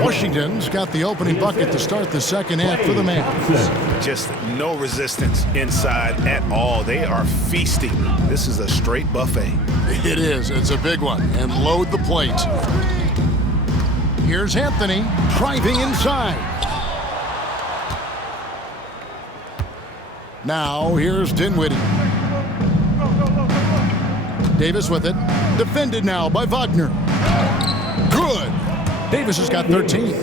Washington's got the opening bucket to start the second half for the Mavericks. Just no resistance inside at all. They are feasting. This is a straight buffet. It is. It's a big one. And load the plate. Here's Anthony driving inside. Now here's Dinwiddie. Davis with it. Defended now by Wagner. Good. Davis has got 13.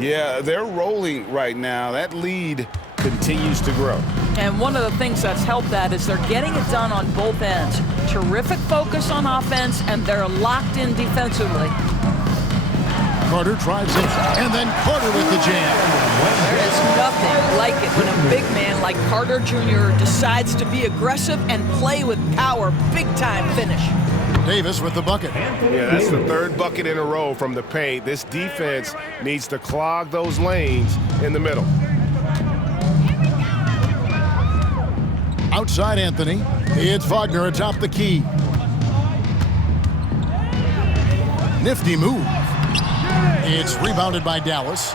Yeah, they're rolling right now. That lead continues to grow. And one of the things that's helped that is they're getting it done on both ends. Terrific focus on offense, and they're locked in defensively. Carter drives it, and then Carter with the jam. There is nothing like it when a big man like Carter Jr. decides to be aggressive and play with power. Big-time finish. Davis with the bucket. Yeah, that's the third bucket in a row from the paint. This defense needs to clog those lanes in the middle. Outside Anthony. It's Wagner atop the key. Nifty move. It's rebounded by Dallas.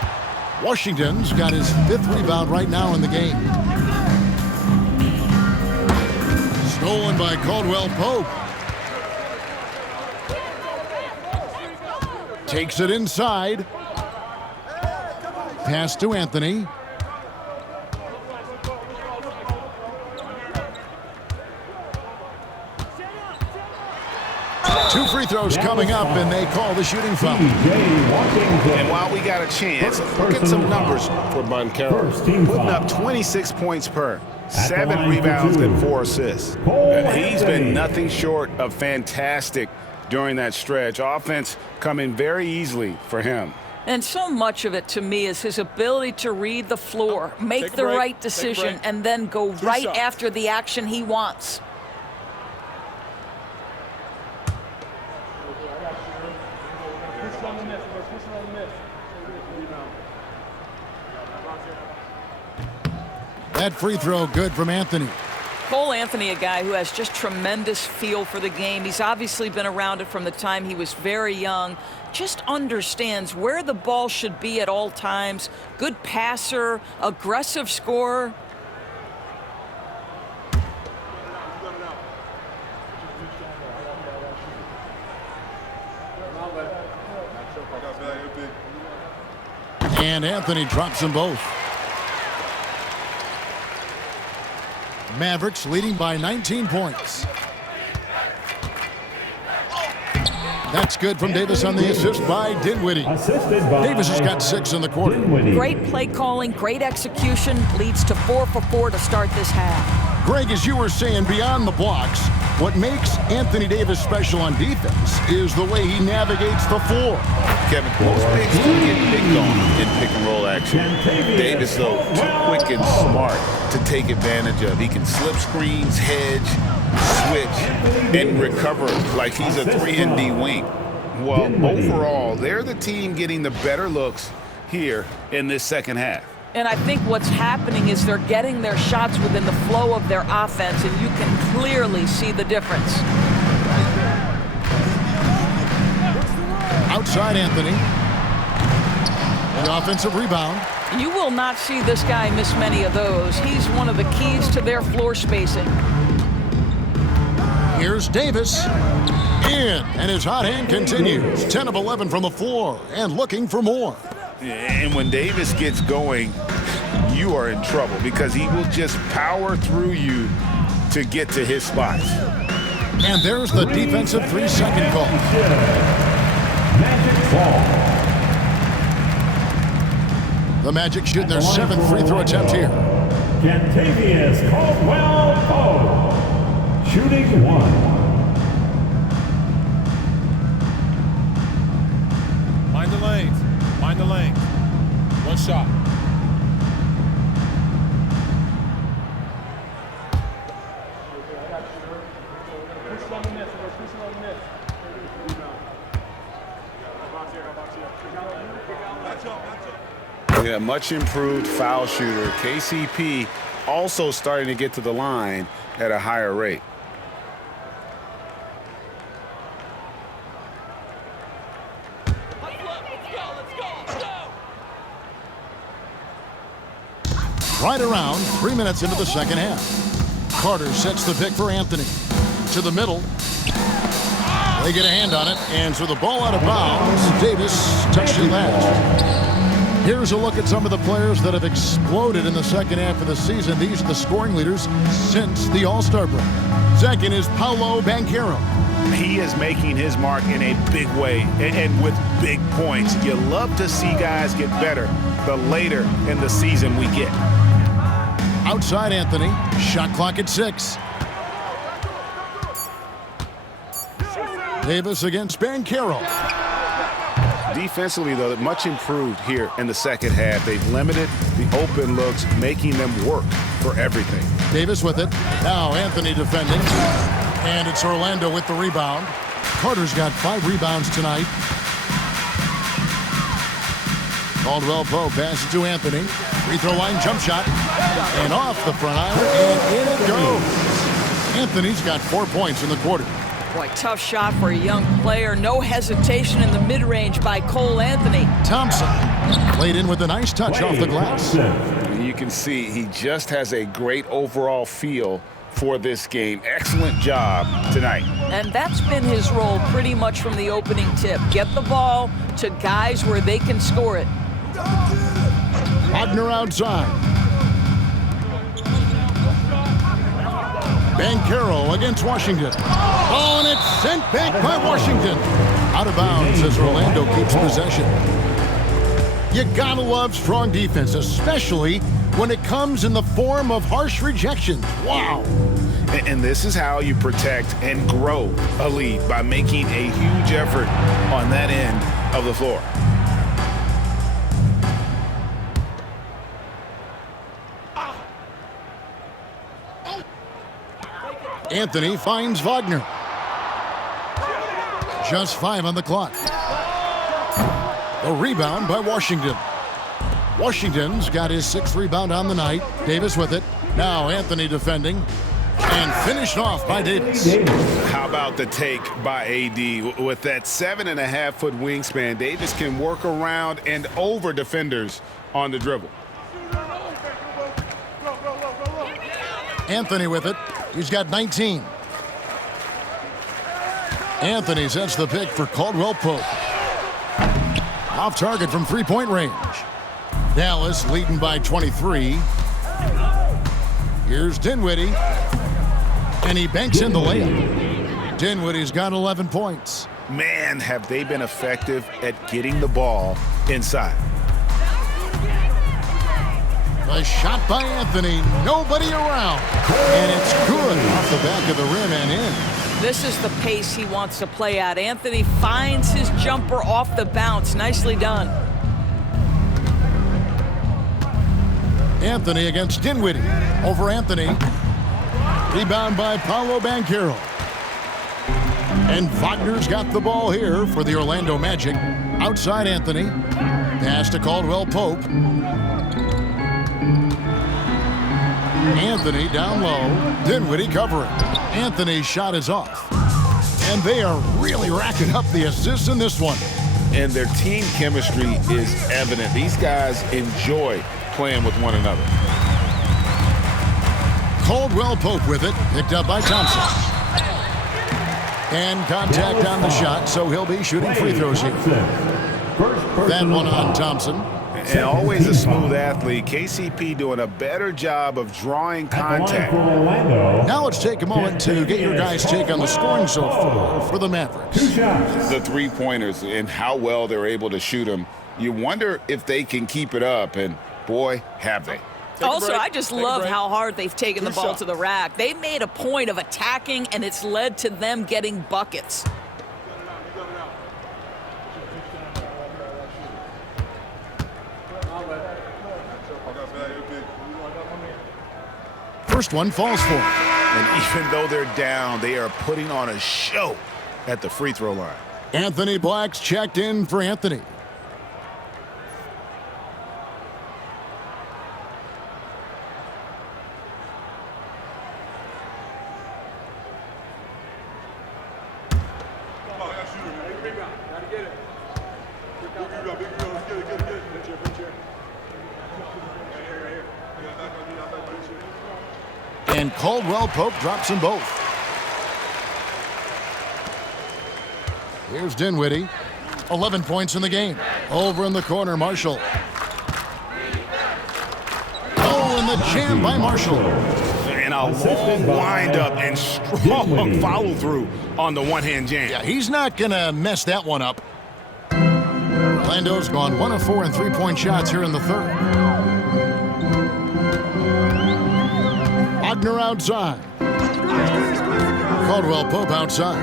Washington's got his 5th rebound right now in the game. Stolen by Caldwell-Pope. Takes it inside. Pass to Anthony. Two free throws coming up, and they call the shooting foul. And while we got a chance, look at some numbers for Moncaro. Putting up 26 points per, 7 rebounds and 4 assists. He's been nothing short of fantastic during that stretch. Offense coming very easily for him. And so much of it, to me, is his ability to read the floor, make the right decision, and then go right after the action he wants. That free throw good from Anthony. Cole Anthony, a guy who has just tremendous feel for the game. He's obviously been around it from the time he was very young. Just understands where the ball should be at all times. Good passer, aggressive scorer. And Anthony drops them both. Mavericks leading by 19 points. That's good from Davis on the assist by Dinwiddie. Davis has got 6 in the quarter. Great play calling, great execution, leads to 4 for 4 to start this half. Greg, as you were saying, beyond the blocks, what makes Anthony Davis special on defense is the way he navigates the floor. Kevin, most bigs do get picked on in pick-and-roll action. Davis, though, too quick and smart to take advantage of. He can slip screens, hedge, switch, and recover like he's a 3-and-D wing. Well, overall, they're the team getting the better looks here in this second half. And I think what's happening is they're getting their shots within the flow of their offense, and you can clearly see the difference. Outside Anthony. The offensive rebound. You will not see this guy miss many of those. He's one of the keys to their floor spacing. Here's Davis. In, and his hot hand continues. 10 of 11 from the floor, and looking for more. And when Davis gets going, you are in trouble because he will just power through you to get to his spots. And there's the defensive 3-second call. The Magic shooting their 7th free throw attempt here. Kentavious Caldwell-Pope. shooting 1. Mind the lanes. Mind the lanes. One shot. Yeah, much improved foul shooter. KCP also starting to get to the line at a higher rate. Right around 3 minutes into the second half. Carter sets the pick for Anthony. To the middle. They get a hand on it, and so the ball out of bounds. Davis touched it last. Here's a look at some of the players that have exploded in the second half of the season. These are the scoring leaders since the All-Star break. Second is Paolo Banchero. He is making his mark in a big way and with big points. You love to see guys get better the later in the season we get. Outside Anthony, shot clock at 6. Davis against Banchero. Defensively, though, much improved here in the second half. They've limited the open looks, making them work for everything. Davis with it. Now Anthony defending. And it's Orlando with the rebound. Carter's got 5 rebounds tonight. Caldwell-Pope passes to Anthony. Free throw line jump shot. And off the front iron, and in it goes. Anthony's got 4 points in the quarter. Boy, tough shot for a young player. No hesitation in the mid-range by Cole Anthony. Thompson played in with a nice touch off the glass. You can see he just has a great overall feel for this game. Excellent job tonight. And that's been his role pretty much from the opening tip. Get the ball to guys where they can score it. Wagner outside. Banchero against Washington. Oh, and it's sent back by Washington. Out of bounds as Orlando keeps possession. You gotta love strong defense, especially when it comes in the form of harsh rejections. Wow. And this is how you protect and grow a lead, by making a huge effort on that end of the floor. Anthony finds Wagner. Just 5 on the clock. The rebound by Washington. Washington's got his 6th rebound on the night. Davis with it. Now Anthony defending. And finished off by Davis. How about the take by AD? With that 7.5-foot wingspan, Davis can work around and over defenders on the dribble. Anthony with it. He's got 19. Anthony sets the pick for Caldwell-Pope. Off target from three-point range. Dallas leading by 23. Here's Dinwiddie. And he banks in the layup. Dinwiddie's got 11 points. Man, have they been effective at getting the ball inside. A shot by Anthony. Nobody around. And it's good off the back of the rim and in. This is the pace he wants to play at. Anthony finds his jumper off the bounce. Nicely done. Anthony against Dinwiddie. Over Anthony. Rebound by Paolo Banchero. And Wagner's got the ball here for the Orlando Magic. Outside Anthony. Pass to Caldwell-Pope. Anthony down low. Dinwiddie covering. Anthony's shot is off. And they are really racking up the assists in this one. And their team chemistry is evident. These guys enjoy playing with one another. Caldwell-Pope with it. Picked up by Thompson. And contact on the shot, so he'll be shooting free throws here. That one on Thompson. And always a smooth athlete. KCP doing a better job of drawing contact. Now let's take a moment to get your guys' take on the scoring so far for the Mavericks. The three-pointers and how well they're able to shoot them. You wonder if they can keep it up, and boy, have they. Also, I just love how hard they've taken the ball to the rack. They made a point of attacking, and it's led to them getting buckets. First one falls for him. And even though they're down, they are putting on a show at the free throw line. Anthony Black's checked in for Anthony. And Caldwell-Pope drops them both. Here's Dinwiddie. 11 points in the game. Over in the corner, Marshall. Oh, and the jam by Marshall. And a long windup and strong follow-through on the one-hand jam. Yeah, he's not going to mess that one up. Orlando's gone 1 of 4 in three-point shots here in the third. Wagner outside. Caldwell-Pope outside.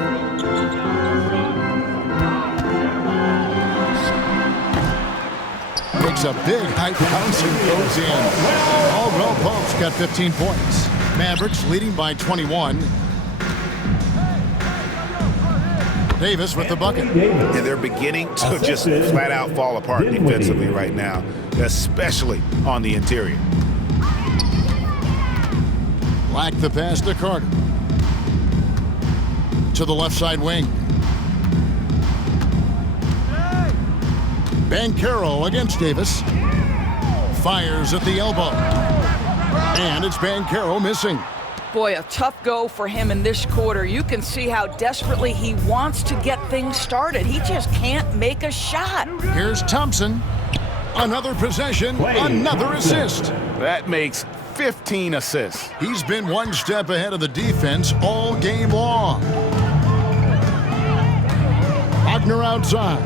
Makes a big high bounce and goes in. Caldwell-Pope's got 15 points. Mavericks leading by 21. Davis with the bucket. Yeah, they're beginning to just flat out fall apart defensively right now, especially on the interior. Black the pass to Carter. To the left side wing. Banchero against Davis. Fires at the elbow. And it's Banchero missing. Boy, a tough go for him in this quarter. You can see how desperately he wants to get things started. He just can't make a shot. Here's Thompson. Another possession, another assist. That makes 15 assists. He's been one step ahead of the defense all game long. Wagner outside.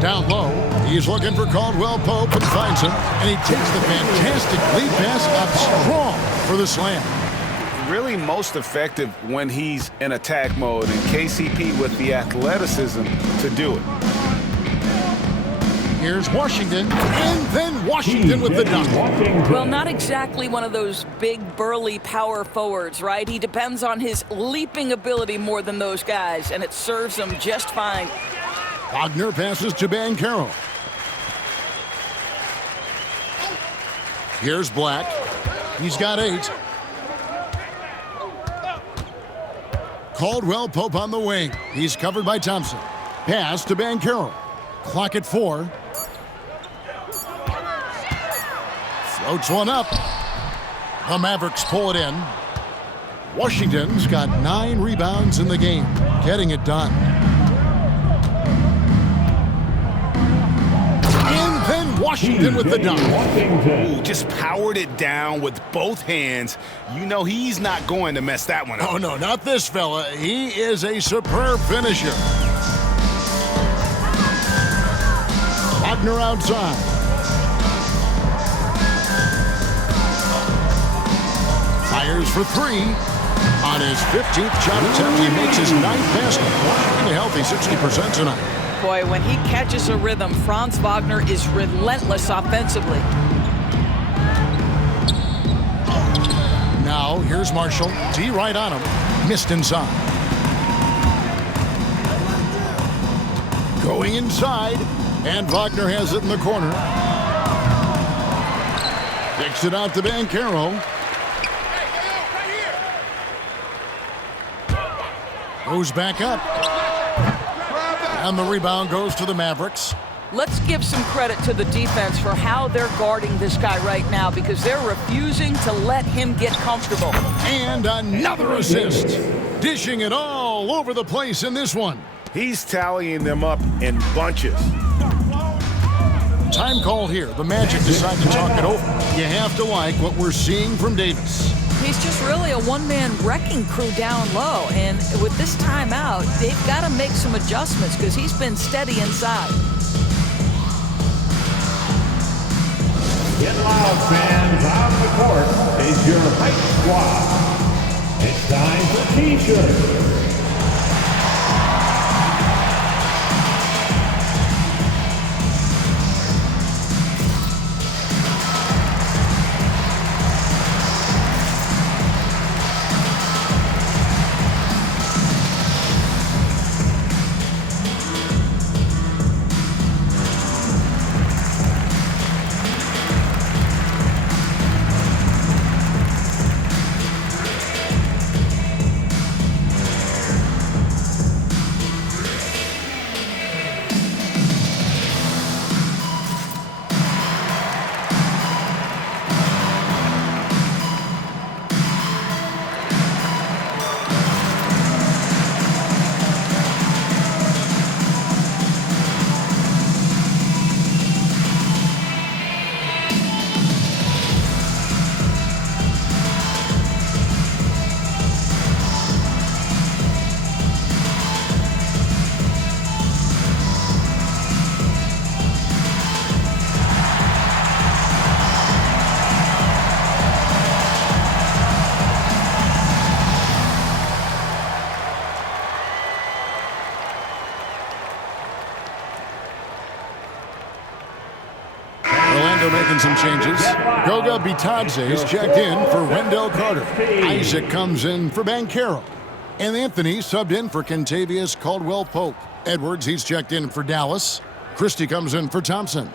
Down low. He's looking for Caldwell-Pope and finds him. And he takes the fantastic lead pass up strong for the slam. Really most effective when he's in attack mode, and KCP with the athleticism to do it. Here's Washington, and then Washington with the dunk. Well, not exactly one of those big, burly power forwards, right? He depends on his leaping ability more than those guys, and it serves him just fine. Wagner passes to Banchero. Here's Black. He's got 8. Caldwell-Pope on the wing. He's covered by Thompson. Pass to Banchero. Clock at 4. Floats one up. The Mavericks pull it in. Washington's got 9 rebounds in the game, getting it done. And then Washington with the dunk. Ooh, just powered it down with both hands. You know he's not going to mess that one up. Oh, no, not this fella. He is a superb finisher. Wagner outside. Fires for 3. On his 15th shot attempt, he makes his 9th basket. A healthy 60% tonight. Boy, when he catches a rhythm, Franz Wagner is relentless offensively. Now, here's Marshall. D right on him. Missed inside. Going inside. And Wagner has it in the corner. Kicks it out to Banchero. Goes back up. And the rebound goes to the Mavericks. Let's give some credit to the defense for how they're guarding this guy right now, because they're refusing to let him get comfortable. And another assist. Dishing it all over the place in this one. He's tallying them up in bunches. Time called here. The Magic decide to talk it over. You have to like what we're seeing from Davis. He's just really a one-man wrecking crew down low. And with this timeout, they've got to make some adjustments because he's been steady inside. Get loud, fans. On the court is your hype squad. It's time for T-shirts. Making some changes. Goga Bitadze is checked in for Wendell Carter. Isaac comes in for Banchero. And Anthony subbed in for Kentavious Caldwell-Pope. Edwards, he's checked in for Dallas. Christie comes in for Thompson.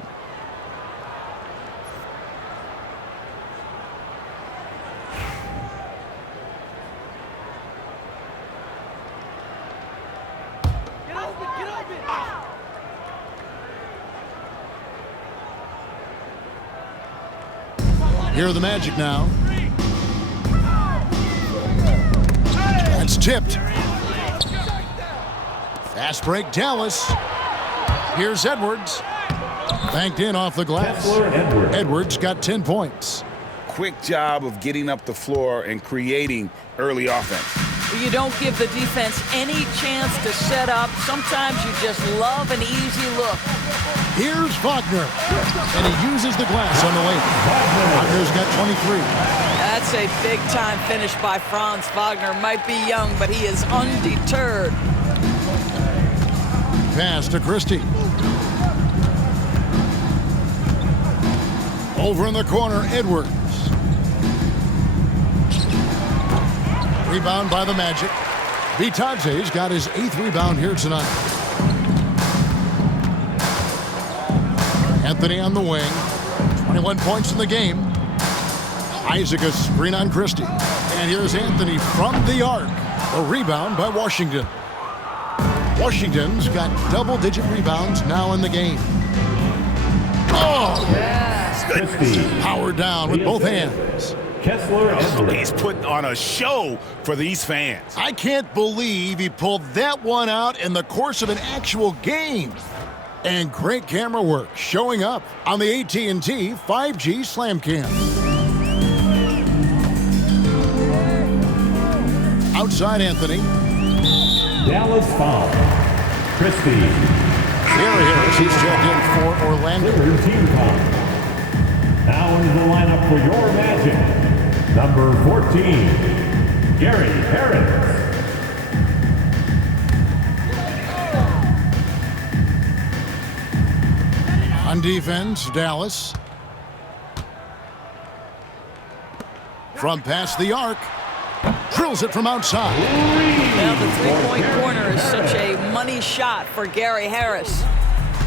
Here are the Magic now. That's tipped. Fast break, Dallas. Here's Edwards. Banked in off the glass. Edwards got 10 points. Quick job of getting up the floor and creating early offense. You don't give the defense any chance to set up. Sometimes you just love an easy look. Here's Wagner, and he uses the glass on the lane. Wagner's got 23. That's a big-time finish by Franz Wagner. Might be young, but he is undeterred. Pass to Christie. Over in the corner, Edwards. Rebound by the Magic. Bitadze's got his 8th rebound here tonight. Anthony on the wing. 21 points in the game. Isaac a screen on Christie. And here's Anthony from the arc. A rebound by Washington. Washington's got double-digit rebounds now in the game. Oh! Yes. Powered down with both hands. He's putting on a show for these fans. I can't believe he pulled that one out in the course of an actual game. And great camera work showing up on the AT&T 5G Slam Cam. Outside Anthony. Dallas foul. Christie. Gary Harris, he's checked in for Orlando. Team foul. Now into the lineup for your Magic. Number 14, Gary Harris. On defense, Dallas. From past the arc. Drills it from outside. Now the three-point corner is such a money shot for Gary Harris.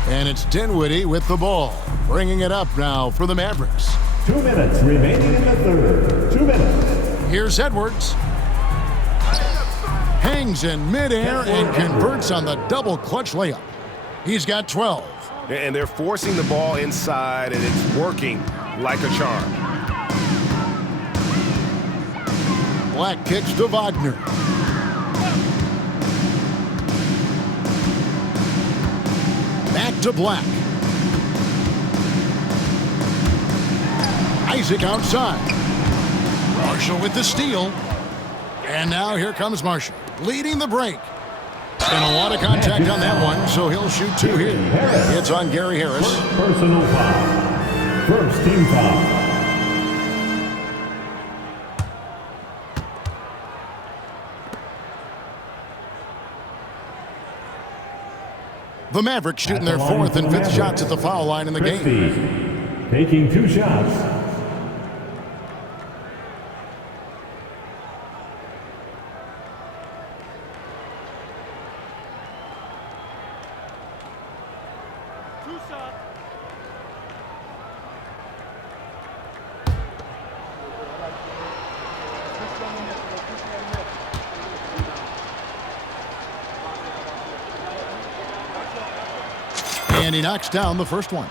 And it's Dinwiddie with the ball. Bringing it up now for the Mavericks. 2 minutes remaining in the third. 2 minutes. Here's Edwards. Hangs in midair and converts on the double clutch layup. He's got 12. And they're forcing the ball inside, and it's working like a charm. Black kicks to Wagner. Back to Black. Isaac outside. Marshall with the steal. And now here comes Marshall, leading the break. And a lot of contact on that one, so he'll shoot 2 here. It's on Gary Harris. Personal foul. First team foul. The Mavericks shooting their fourth and fifth shots at the foul line in the game. Taking 2 shots. And he knocks down the first one.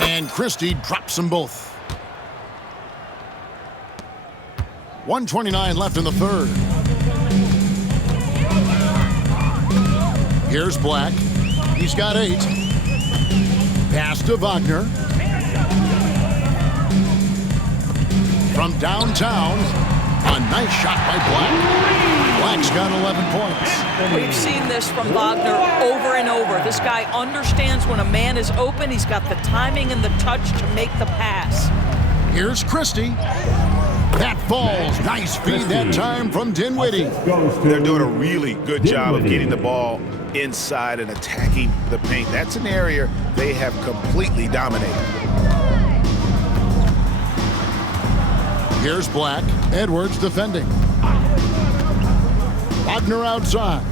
And Christie drops them both. 1:29 left in the third. Here's Black. He's got 8. Pass to Wagner. From downtown, a nice shot by Black. Black's got 11 points. We've seen this from Wagner over and over. This guy understands when a man is open. He's got the timing and the touch to make the pass. Here's Christie. That falls. Nice feed that time from Dinwiddie. They're doing a really good job of getting the ball inside and attacking the paint. That's an area they have completely dominated. Here's Black. Edwards defending. Wagner outside.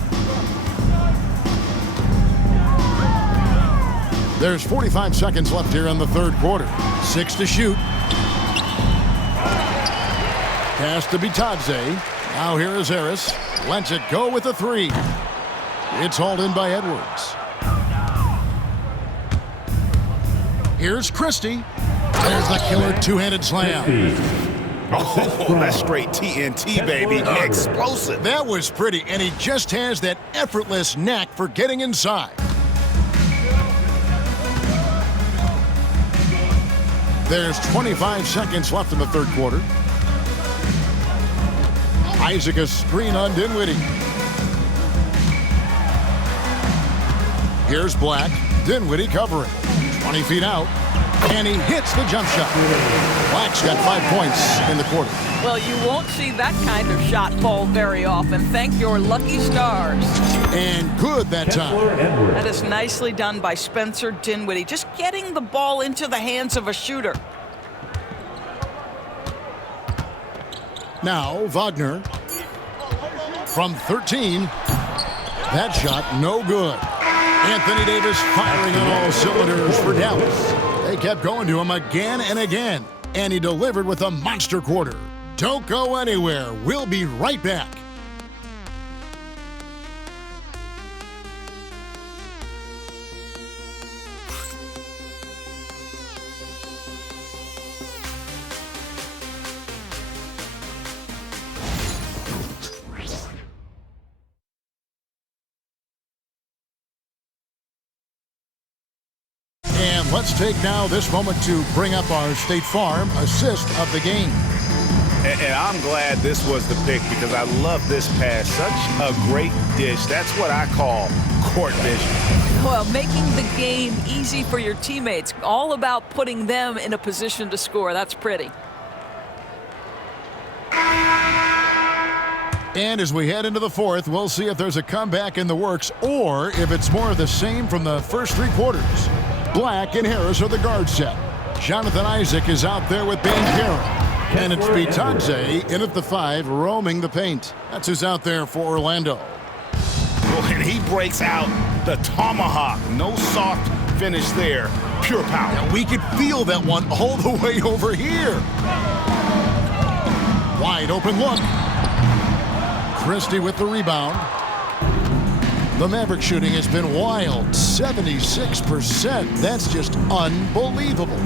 There's 45 seconds left here in the third quarter. 6 to shoot. Pass to Bitadze. Now here is Harris. Lets it go with a 3. It's hauled in by Edwards. Here's Christie. There's the killer two-handed slam. Oh, that's straight TNT, baby. Explosive. That was pretty, and he just has that effortless knack for getting inside. There's 25 seconds left in the third quarter. Isaac a screen on Dinwiddie. Here's Black. Dinwiddie covering. 20 feet out. And he hits the jump shot. Black's got 5 points in the quarter. Well, you won't see that kind of shot fall very often. Thank your lucky stars. And good that time. That is nicely done by Spencer Dinwiddie. Just getting the ball into the hands of a shooter. Now, Wagner. From 13. That shot, no good. Anthony Davis firing on all cylinders for Dallas. They kept going to him again and again, and he delivered with a monster quarter. Don't go anywhere. We'll be right back. And let's take now this moment to bring up our State Farm assist of the game. And I'm glad this was the pick because I love this pass. Such a great dish. That's what I call court vision. Well, making the game easy for your teammates. All about putting them in a position to score. That's pretty. And as we head into the fourth, we'll see if there's a comeback in the works or if it's more of the same from the first 3 quarters. Black and Harris are the guard set. Jonathan Isaac is out there with Ben Karen. And it's Bitadze in at the 5, roaming the paint. That's who's out there for Orlando. Oh, and he breaks out the tomahawk. No soft finish there. Pure power. And we could feel that one all the way over here. Wide open look. Christie with the rebound. The Maverick shooting has been wild. 76%. That's just unbelievable.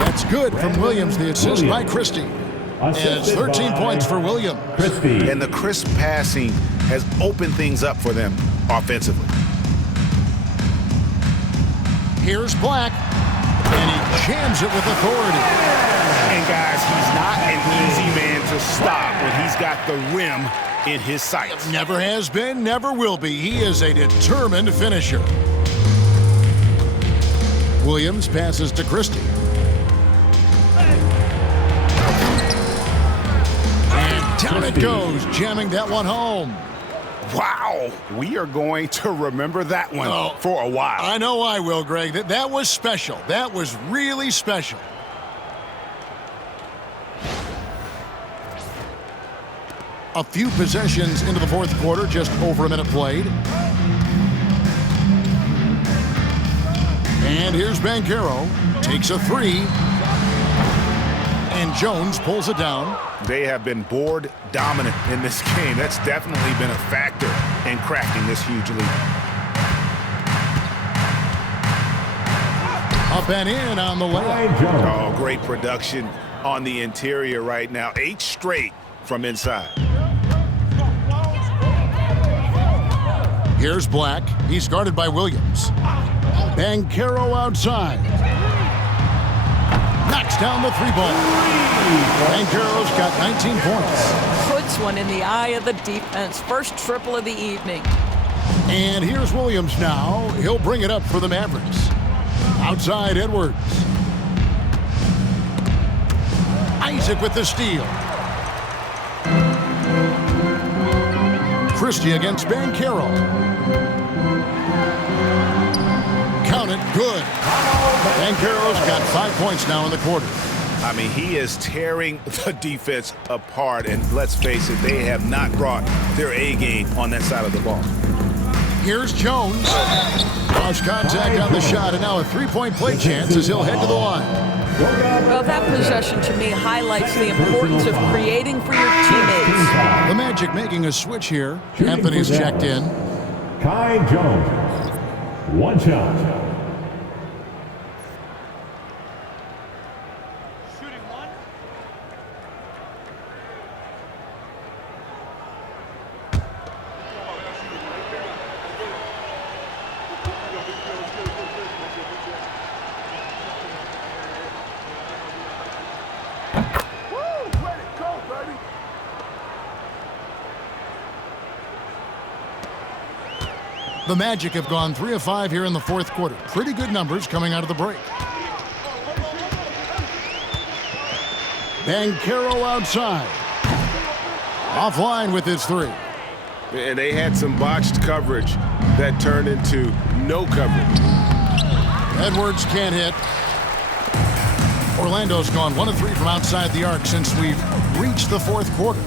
That's good from Williams. The assist by Christie. As 13 points for Williams. And the crisp passing has opened things up for them offensively. Here's Black, and he jams it with authority. And guys, he's not an easy man to stop when he's got the rim in his sights. Never has been, never will be. He is a determined finisher. Williams passes to Christie. And down it goes, jamming that one home. Wow, we are going to remember that one for a while. I know I will, Greg. That was special. That was really special. A few possessions into the fourth quarter, just over a minute played. And here's Banchero, takes a three. And Jones pulls it down. They have been board dominant in this game. That's definitely been a factor in crafting this huge lead. Up and in on the layup. Oh, great production on the interior right now. 8 straight from inside. Here's Black. He's guarded by Williams. Banchero outside. Knocks down the three ball. Banchero's got 19 points. Puts one in the eye of the defense. First triple of the evening. And here's Williams now. He'll bring it up for the Mavericks. Outside Edwards. Isaac with the steal. Christie against Banchero. Count it, good. Banchero's got 5 points now in the quarter. I mean, he is tearing the defense apart, and let's face it, they have not brought their A game on that side of the ball. Here's Jones. Lost contact on the shot, and now a three-point play chance as he'll head to the line. Well, that possession to me highlights the importance of creating for your teammates. The Magic making a switch here. Anthony's checked in. Kai Jones, 1 shot. The Magic have gone 3 of 5 here in the fourth quarter. Pretty good numbers coming out of the break. Banchero outside. Offline with his three. And they had some botched coverage that turned into no coverage. Edwards can't hit. Orlando's gone 1 of 3 from outside the arc since we've reached the fourth quarter.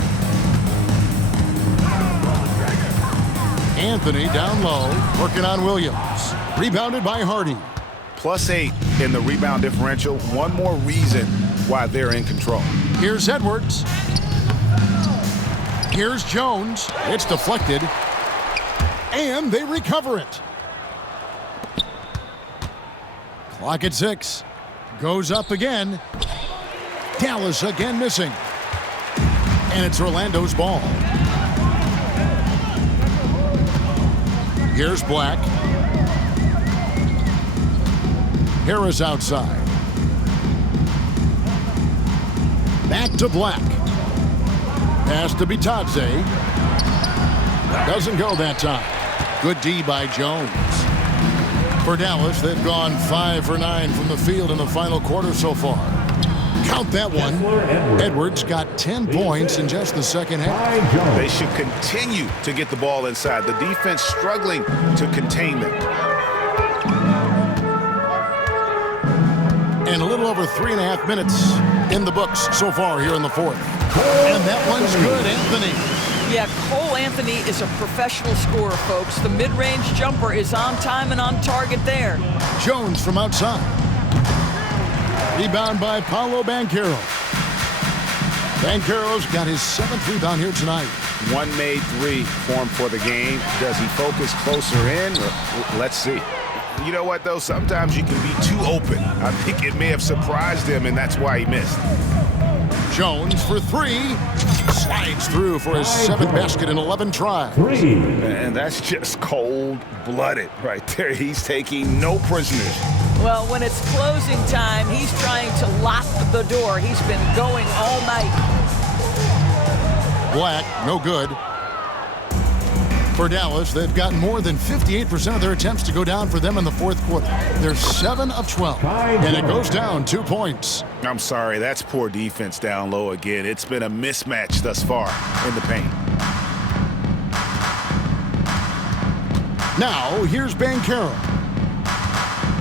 Anthony down low, working on Williams. Rebounded by Hardy. +8 in the rebound differential. One more reason why they're in control. Here's Edwards. Here's Jones. It's deflected. And they recover it. Clock at 6. Goes up again. Dallas again missing. And it's Orlando's ball. Here's Black. Harris outside. Back to Black. Pass to Bitadze. Doesn't go that time. Good D by Jones. For Dallas, they've gone 5 for 9 from the field in the final quarter so far. Count that one. Edwards got 10 points in just the second half. They should continue to get the ball inside. The defense struggling to contain them. And a little over 3.5 minutes in the books so far here in the fourth. And that one's good, Anthony. Yeah, Cole Anthony is a professional scorer, folks. The mid-range jumper is on time and on target there. Jones from outside. Rebound by Paolo Banchero. Banchero's got his 7th rebound here tonight. One made 3 formed for the game. Does he focus closer in? Let's see. You know what, though? Sometimes you can be too open. I think it may have surprised him, and that's why he missed. Jones for three. Slides through for his 7th basket in 11 tries. And that's just cold-blooded right there. He's taking no prisoners. Well, when it's closing time, he's trying to lock the door. He's been going all night. Black, no good. For Dallas, they've gotten more than 58% of their attempts to go down for them in the fourth quarter. They're 7 of 12, and it goes down 2 points. I'm sorry, that's poor defense down low again. It's been a mismatch thus far in the paint. Now, here's Banchero.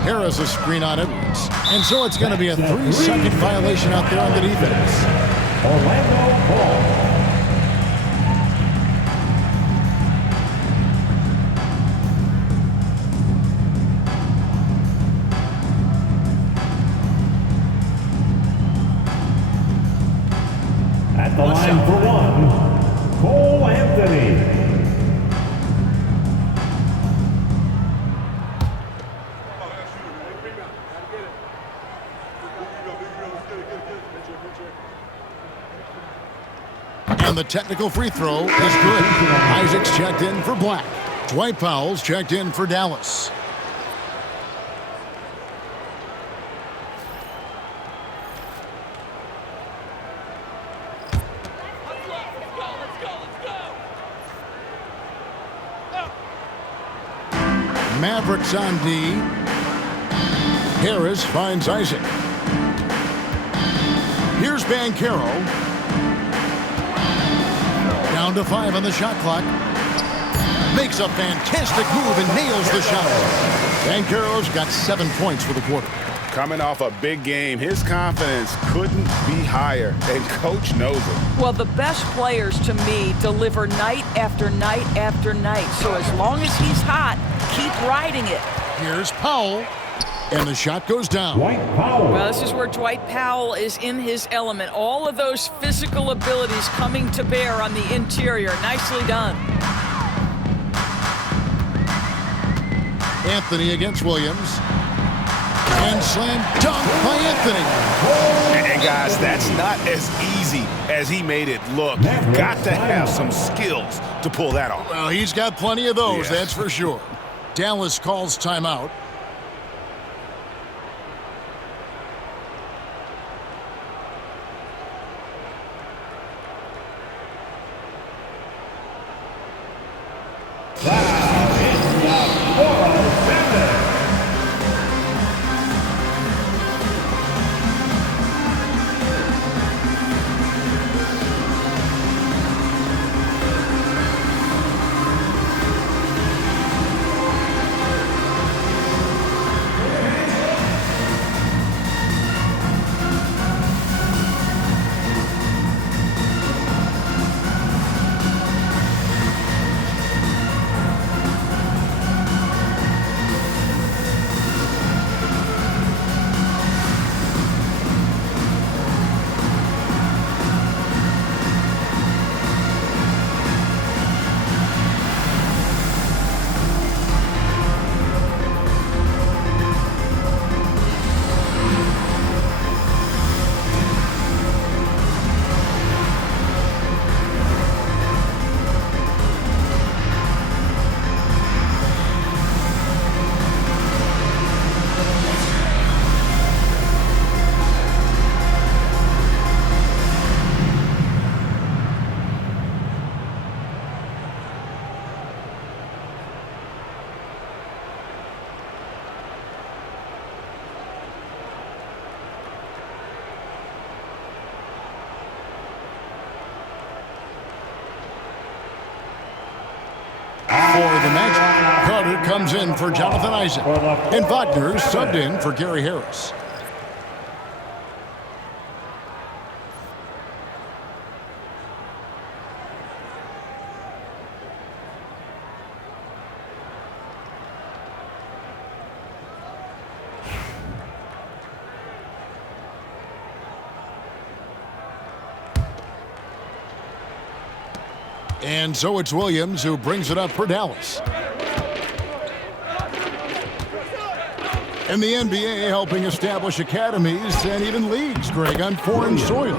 Harris a screen on Edwards. And so it's going to be a 3-second violation out there on the defense. Orlando Ball. At the line for one, Cole Anthony. And the technical free throw is good. Isaac's checked in for Black. Dwight Powell's checked in for Dallas. Mavericks on D. Harris finds Isaac. Here's Banchero. Down to 5 on the shot clock. Makes a fantastic move and nails the shot. Banchero's got 7 points for the quarter. Coming off a big game, his confidence couldn't be higher, and Coach knows it. Well, the best players, to me, deliver night after night after night. So as long as he's hot, keep riding it. Here's Powell, and the shot goes down. Dwight Powell. Well, this is where Dwight Powell is in his element. All of those physical abilities coming to bear on the interior. Nicely done. Anthony against Williams. And slam dunk by Anthony. And guys, that's not as easy as he made it look. You've got to have some skills to pull that off. Well, he's got plenty of those, that's for sure. Dallas calls timeout. For the match, Carter comes in for Jonathan Isaac. And Wagner subbed in for Gary Harris. And so it's Williams who brings it up for Dallas. And the NBA helping establish academies and even leagues, Greg, on foreign soil.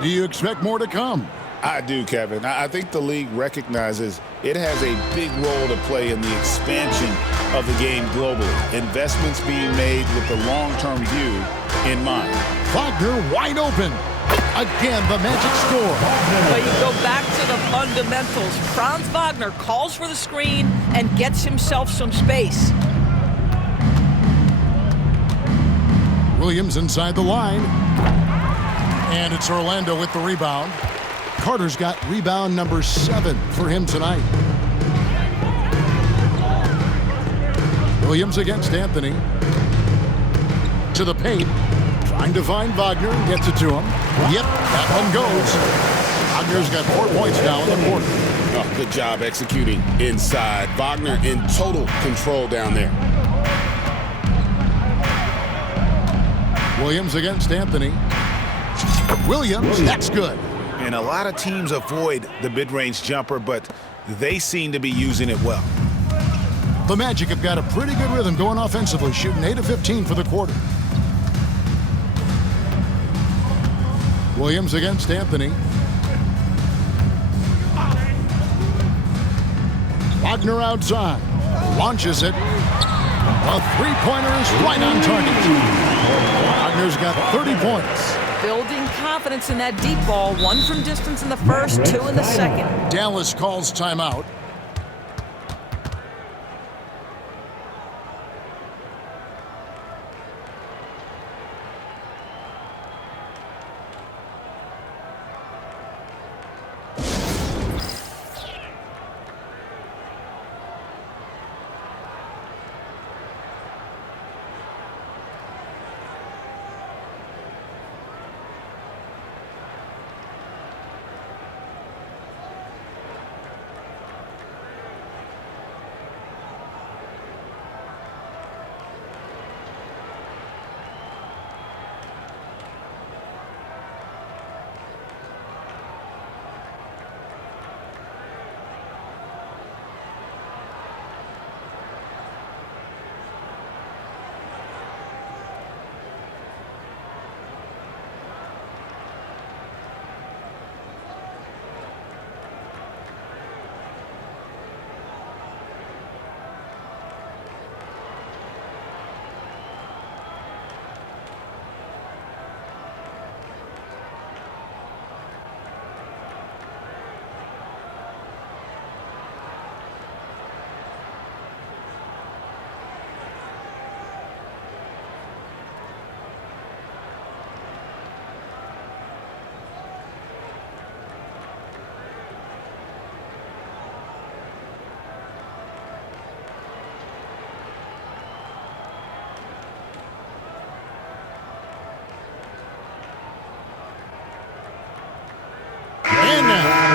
Do you expect more to come? I do, Kevin. I think the league recognizes it has a big role to play in the expansion of the game globally. Investments being made with the long-term view in mind. Wagner wide open. Again, the Magic score. But you go back to the fundamentals. Franz Wagner calls for the screen and gets himself some space. Williams inside the line. And it's Orlando with the rebound. Carter's got rebound number 7 for him tonight. Williams against Anthony. To the paint. Trying to find Wagner. Gets it to him. Yep, that one goes. Wagner's got 4 points now in the quarter. Oh, good job executing inside. Wagner in total control down there. Williams against Anthony. Williams, that's good. And a lot of teams avoid the mid-range jumper, but they seem to be using it well. The Magic have got a pretty good rhythm going offensively, shooting 8 of 15 for the quarter. Williams against Anthony. Wagner outside. Launches it. A three-pointer is right on target. Wagner's got 30 points. Building confidence in that deep ball. 1 from distance in the first, 2 in the second. Dallas calls timeout.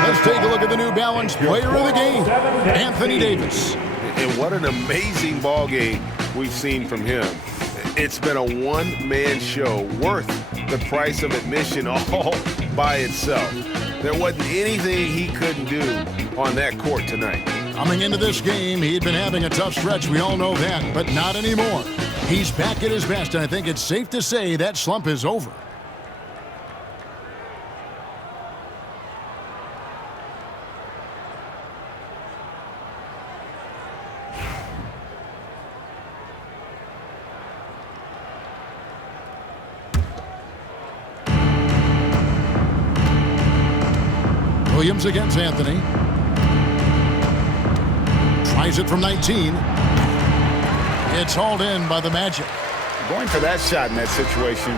Let's take a look at the New Balance player of the game, Anthony Davis. And what an amazing ball game we've seen from him. It's been a one-man show worth the price of admission all by itself. There wasn't anything he couldn't do on that court tonight. Coming into this game, he'd been having a tough stretch. We all know that, but not anymore. He's back at his best, and I think it's safe to say that slump is over. Williams against Anthony. Tries it from 19. It's hauled in by the Magic. Going for that shot in that situation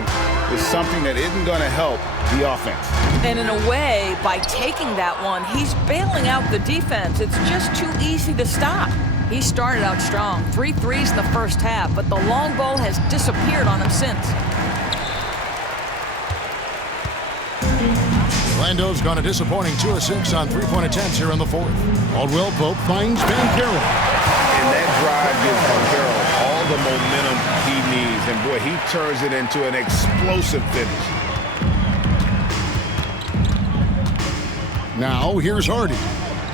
is something that isn't going to help the offense. And in a way, by taking that one, he's bailing out the defense. It's just too easy to stop. He started out strong. 3 threes in the first half, but the long ball has disappeared on him since. Orlando's gone a disappointing 2 of 6 on three-point attempts here in the fourth. Caldwell-Pope finds Banchero. And that drive gives Banchero all the momentum he needs. And boy, he turns it into an explosive finish. Now here's Hardy.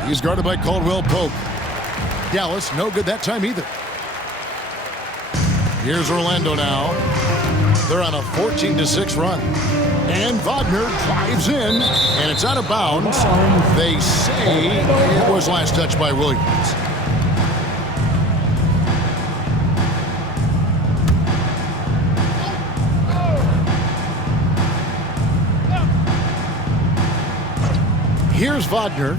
He's guarded by Caldwell-Pope. Dallas no good that time either. Here's Orlando now. They're on a 14-6 run. And Wagner drives in, and it's out of bounds. They say it was last touched by Williams. Here's Wagner.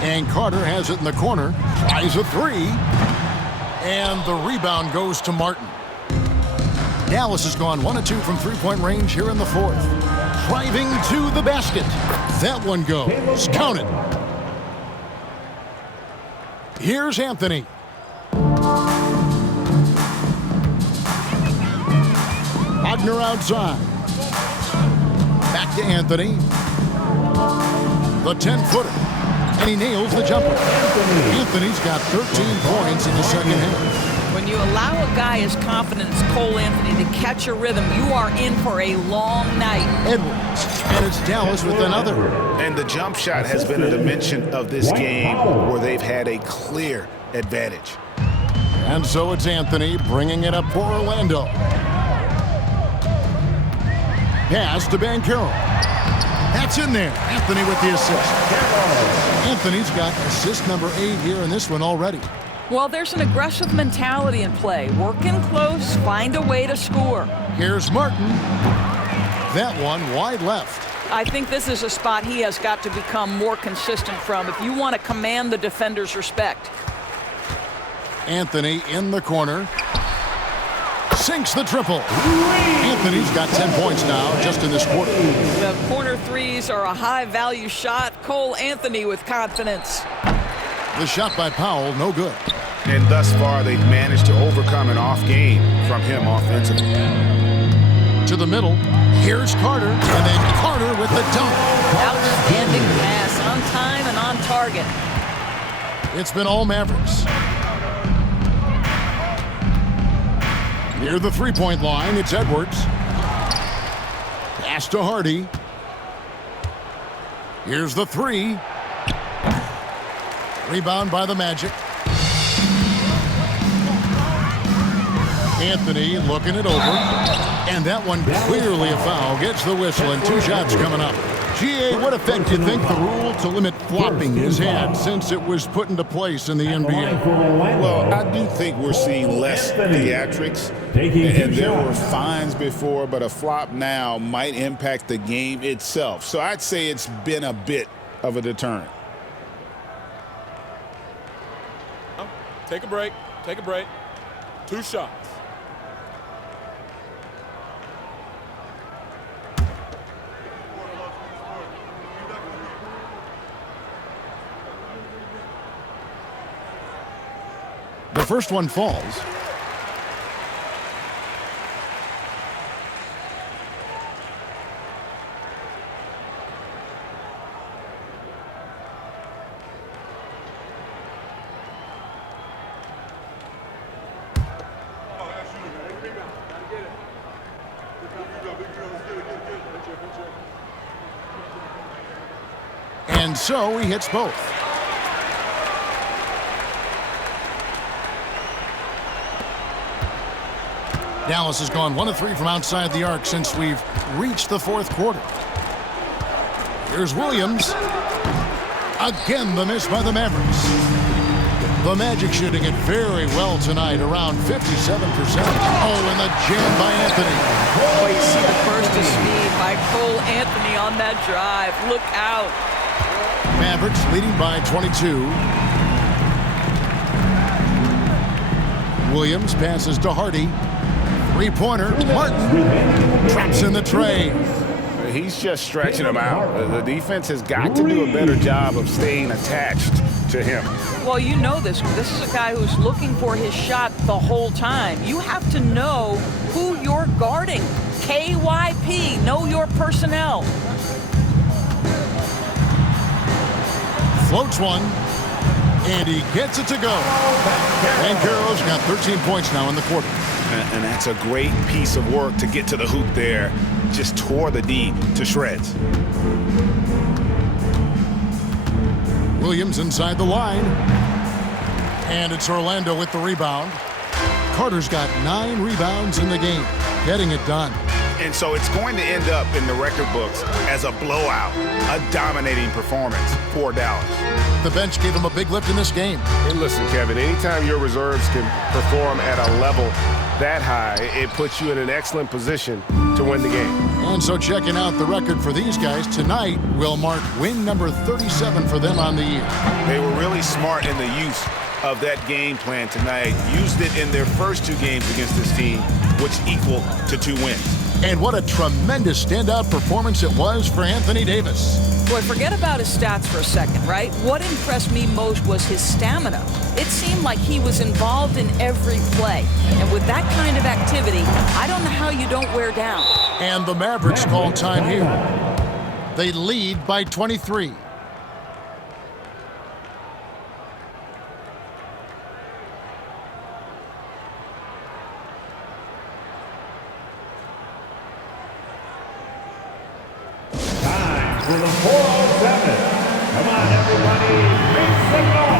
And Carter has it in the corner. Tries a three. And the rebound goes to Martin. Dallas has gone 1 of 2 from three-point range here in the fourth. Driving to the basket. That one goes. Count it. Here's Anthony. Wagner outside. Back to Anthony. The 10-footer. And he nails the jumper. Anthony's got 13 points in the second half. When you allow a guy as confident as Cole Anthony to catch a rhythm, you are in for a long night. Edwards. And it's Dallas with another. And the jump shot has been a dimension of this game where they've had a clear advantage. And so it's Anthony bringing it up for Orlando. Pass to Banchero. That's in there. Anthony with the assist. Anthony's got assist number 8 here in this one already. Well, there's an aggressive mentality in play. Work in close, find a way to score. Here's Martin. That one wide left. I think this is a spot he has got to become more consistent from if you want to command the defender's respect. Anthony in the corner. Sinks the triple. Anthony's got 10 points now just in this quarter. The corner threes are a high-value shot. Cole Anthony with confidence. The shot by Powell, no good. And thus far, they've managed to overcome an off game from him offensively. To the middle. Here's Carter. And then Carter with the dunk. Outstanding pass, on time and on target. It's been all Mavericks. Near the three-point line, it's Edwards. Pass to Hardy. Here's the three. Rebound by the Magic. Anthony looking it over. And that one clearly a foul. Gets the whistle and 2 shots coming up. GA, what effect do you think the rule to limit flopping has had since it was put into place in the NBA? Well, I do think we're seeing less theatrics. And there were fines before, but a flop now might impact the game itself. So I'd say it's been a bit of a deterrent. Take a break. Take a break. 2 shots. The first one falls. And so he hits both. Dallas has gone 1 of 3 from outside the arc since we've reached the fourth quarter. Here's Williams. Again, the miss by the Mavericks. The Magic shooting it very well tonight, around 57%. Oh, and the jam by Anthony. Oh, you see the burst of speed by Cole Anthony on that drive. Look out. Mavericks leading by 22. Williams passes to Hardy. Three-pointer. Martin traps in the tray. He's just stretching him out. The defense has got to do a better job of staying attached to him. Well, you know this. This is a guy who's looking for his shot the whole time. You have to know who you're guarding. KYP, know your personnel. Floats one, and he gets it to go. And Banchero's got 13 points now in the quarter. And that's a great piece of work to get to the hoop there. Just tore the D to shreds. Williams inside the line. And it's Orlando with the rebound. Carter's got 9 rebounds in the game, getting it done. And so it's going to end up in the record books as a blowout, a dominating performance for Dallas. The bench gave him a big lift in this game. And listen, Kevin, anytime your reserves can perform at a level that high, it puts you in an excellent position to win the game. And so checking out the record for these guys tonight will mark win number 37 for them on the year. They were really smart in the use of that game plan tonight. Used it in their first 2 games against this team, which equal to 2 wins. And what a tremendous standout performance it was for Anthony Davis. Boy, forget about his stats for a second, right? What impressed me most was his stamina. It seemed like he was involved in every play. And with that kind of activity, I don't know how you don't wear down. And the Mavericks call time here. They lead by 23. For the 407. Come on, everybody. Make some noise.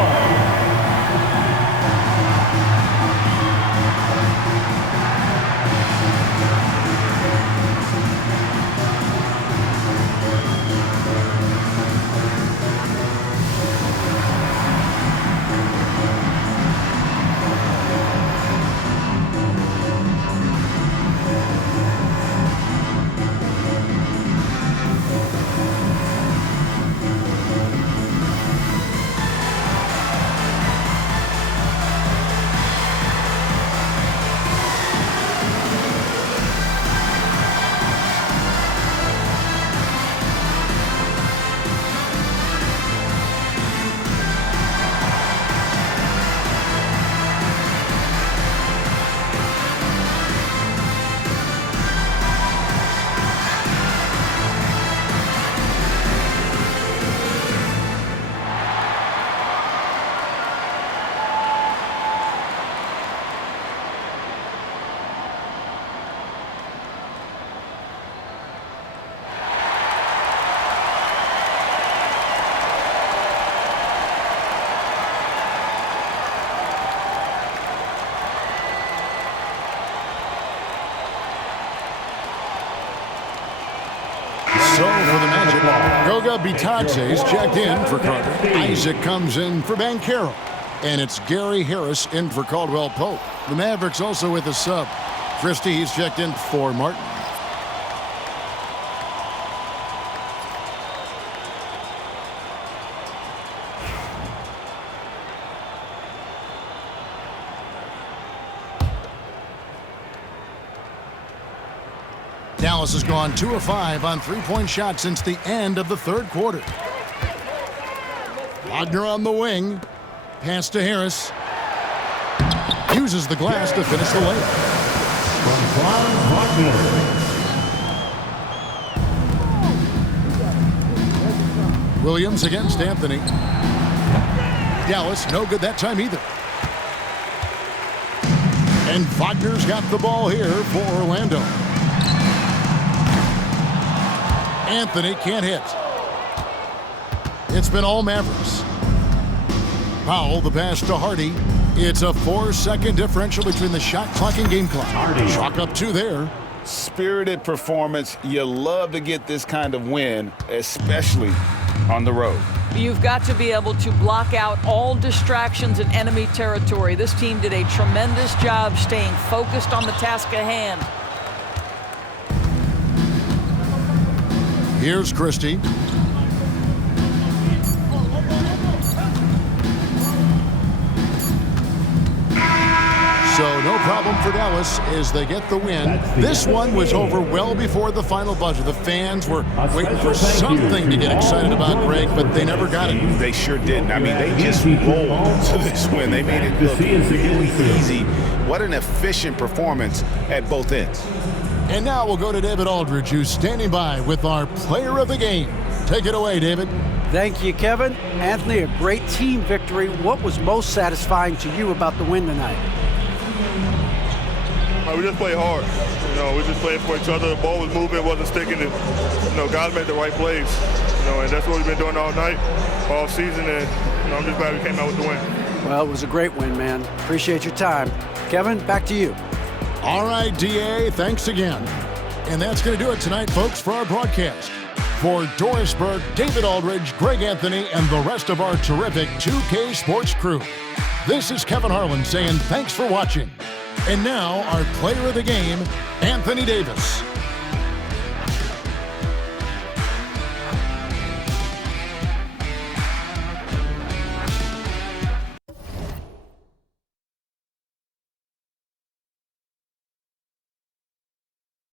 So for the Magic, Goga Bitadze's checked in for Carter. Isaac comes in for Banchero. And it's Gary Harris in for Caldwell-Pope. The Mavericks also with a sub. Christie, he's checked in for Martin. Dallas has gone 2 of 5 on 3-point shots since the end of the third quarter. Wagner on the wing. Pass to Harris. Uses the glass to finish the layup. Williams against Anthony. Dallas no good that time either. And Wagner's got the ball here for Orlando. Anthony can't hit. It's been all Mavericks. Powell, the pass to Hardy. It's a 4-second differential between the shot clock and game clock. Chalk up 2 there. Spirited performance. You love to get this kind of win, especially on the road. You've got to be able to block out all distractions in enemy territory. This team did a tremendous job staying focused on the task at hand. Here's Christie. So no problem for Dallas as they get the win. This one was over well before the final buzzer. The fans were waiting for something to get excited about, Greg, but they never got it. They sure didn't. I mean, they just rolled to this win. They made it look really easy. What an efficient performance at both ends. And now we'll go to David Aldridge, who's standing by with our player of the game. Take it away, David. Thank you, Kevin. Anthony, a great team victory. What was most satisfying to you about the win tonight? We just played hard. We just played for each other. The ball was moving, wasn't sticking. And, guys made the right plays. And that's what we've been doing all night, all season. And I'm just glad we came out with the win. Well, it was a great win, man. Appreciate your time. Kevin, back to you. All right, DA, thanks again. And that's going to do it tonight, folks, for our broadcast. For Doris Burke, David Aldridge, Greg Anthony, and the rest of our terrific 2K Sports crew, this is Kevin Harlan saying thanks for watching. And now, our player of the game, Anthony Davis.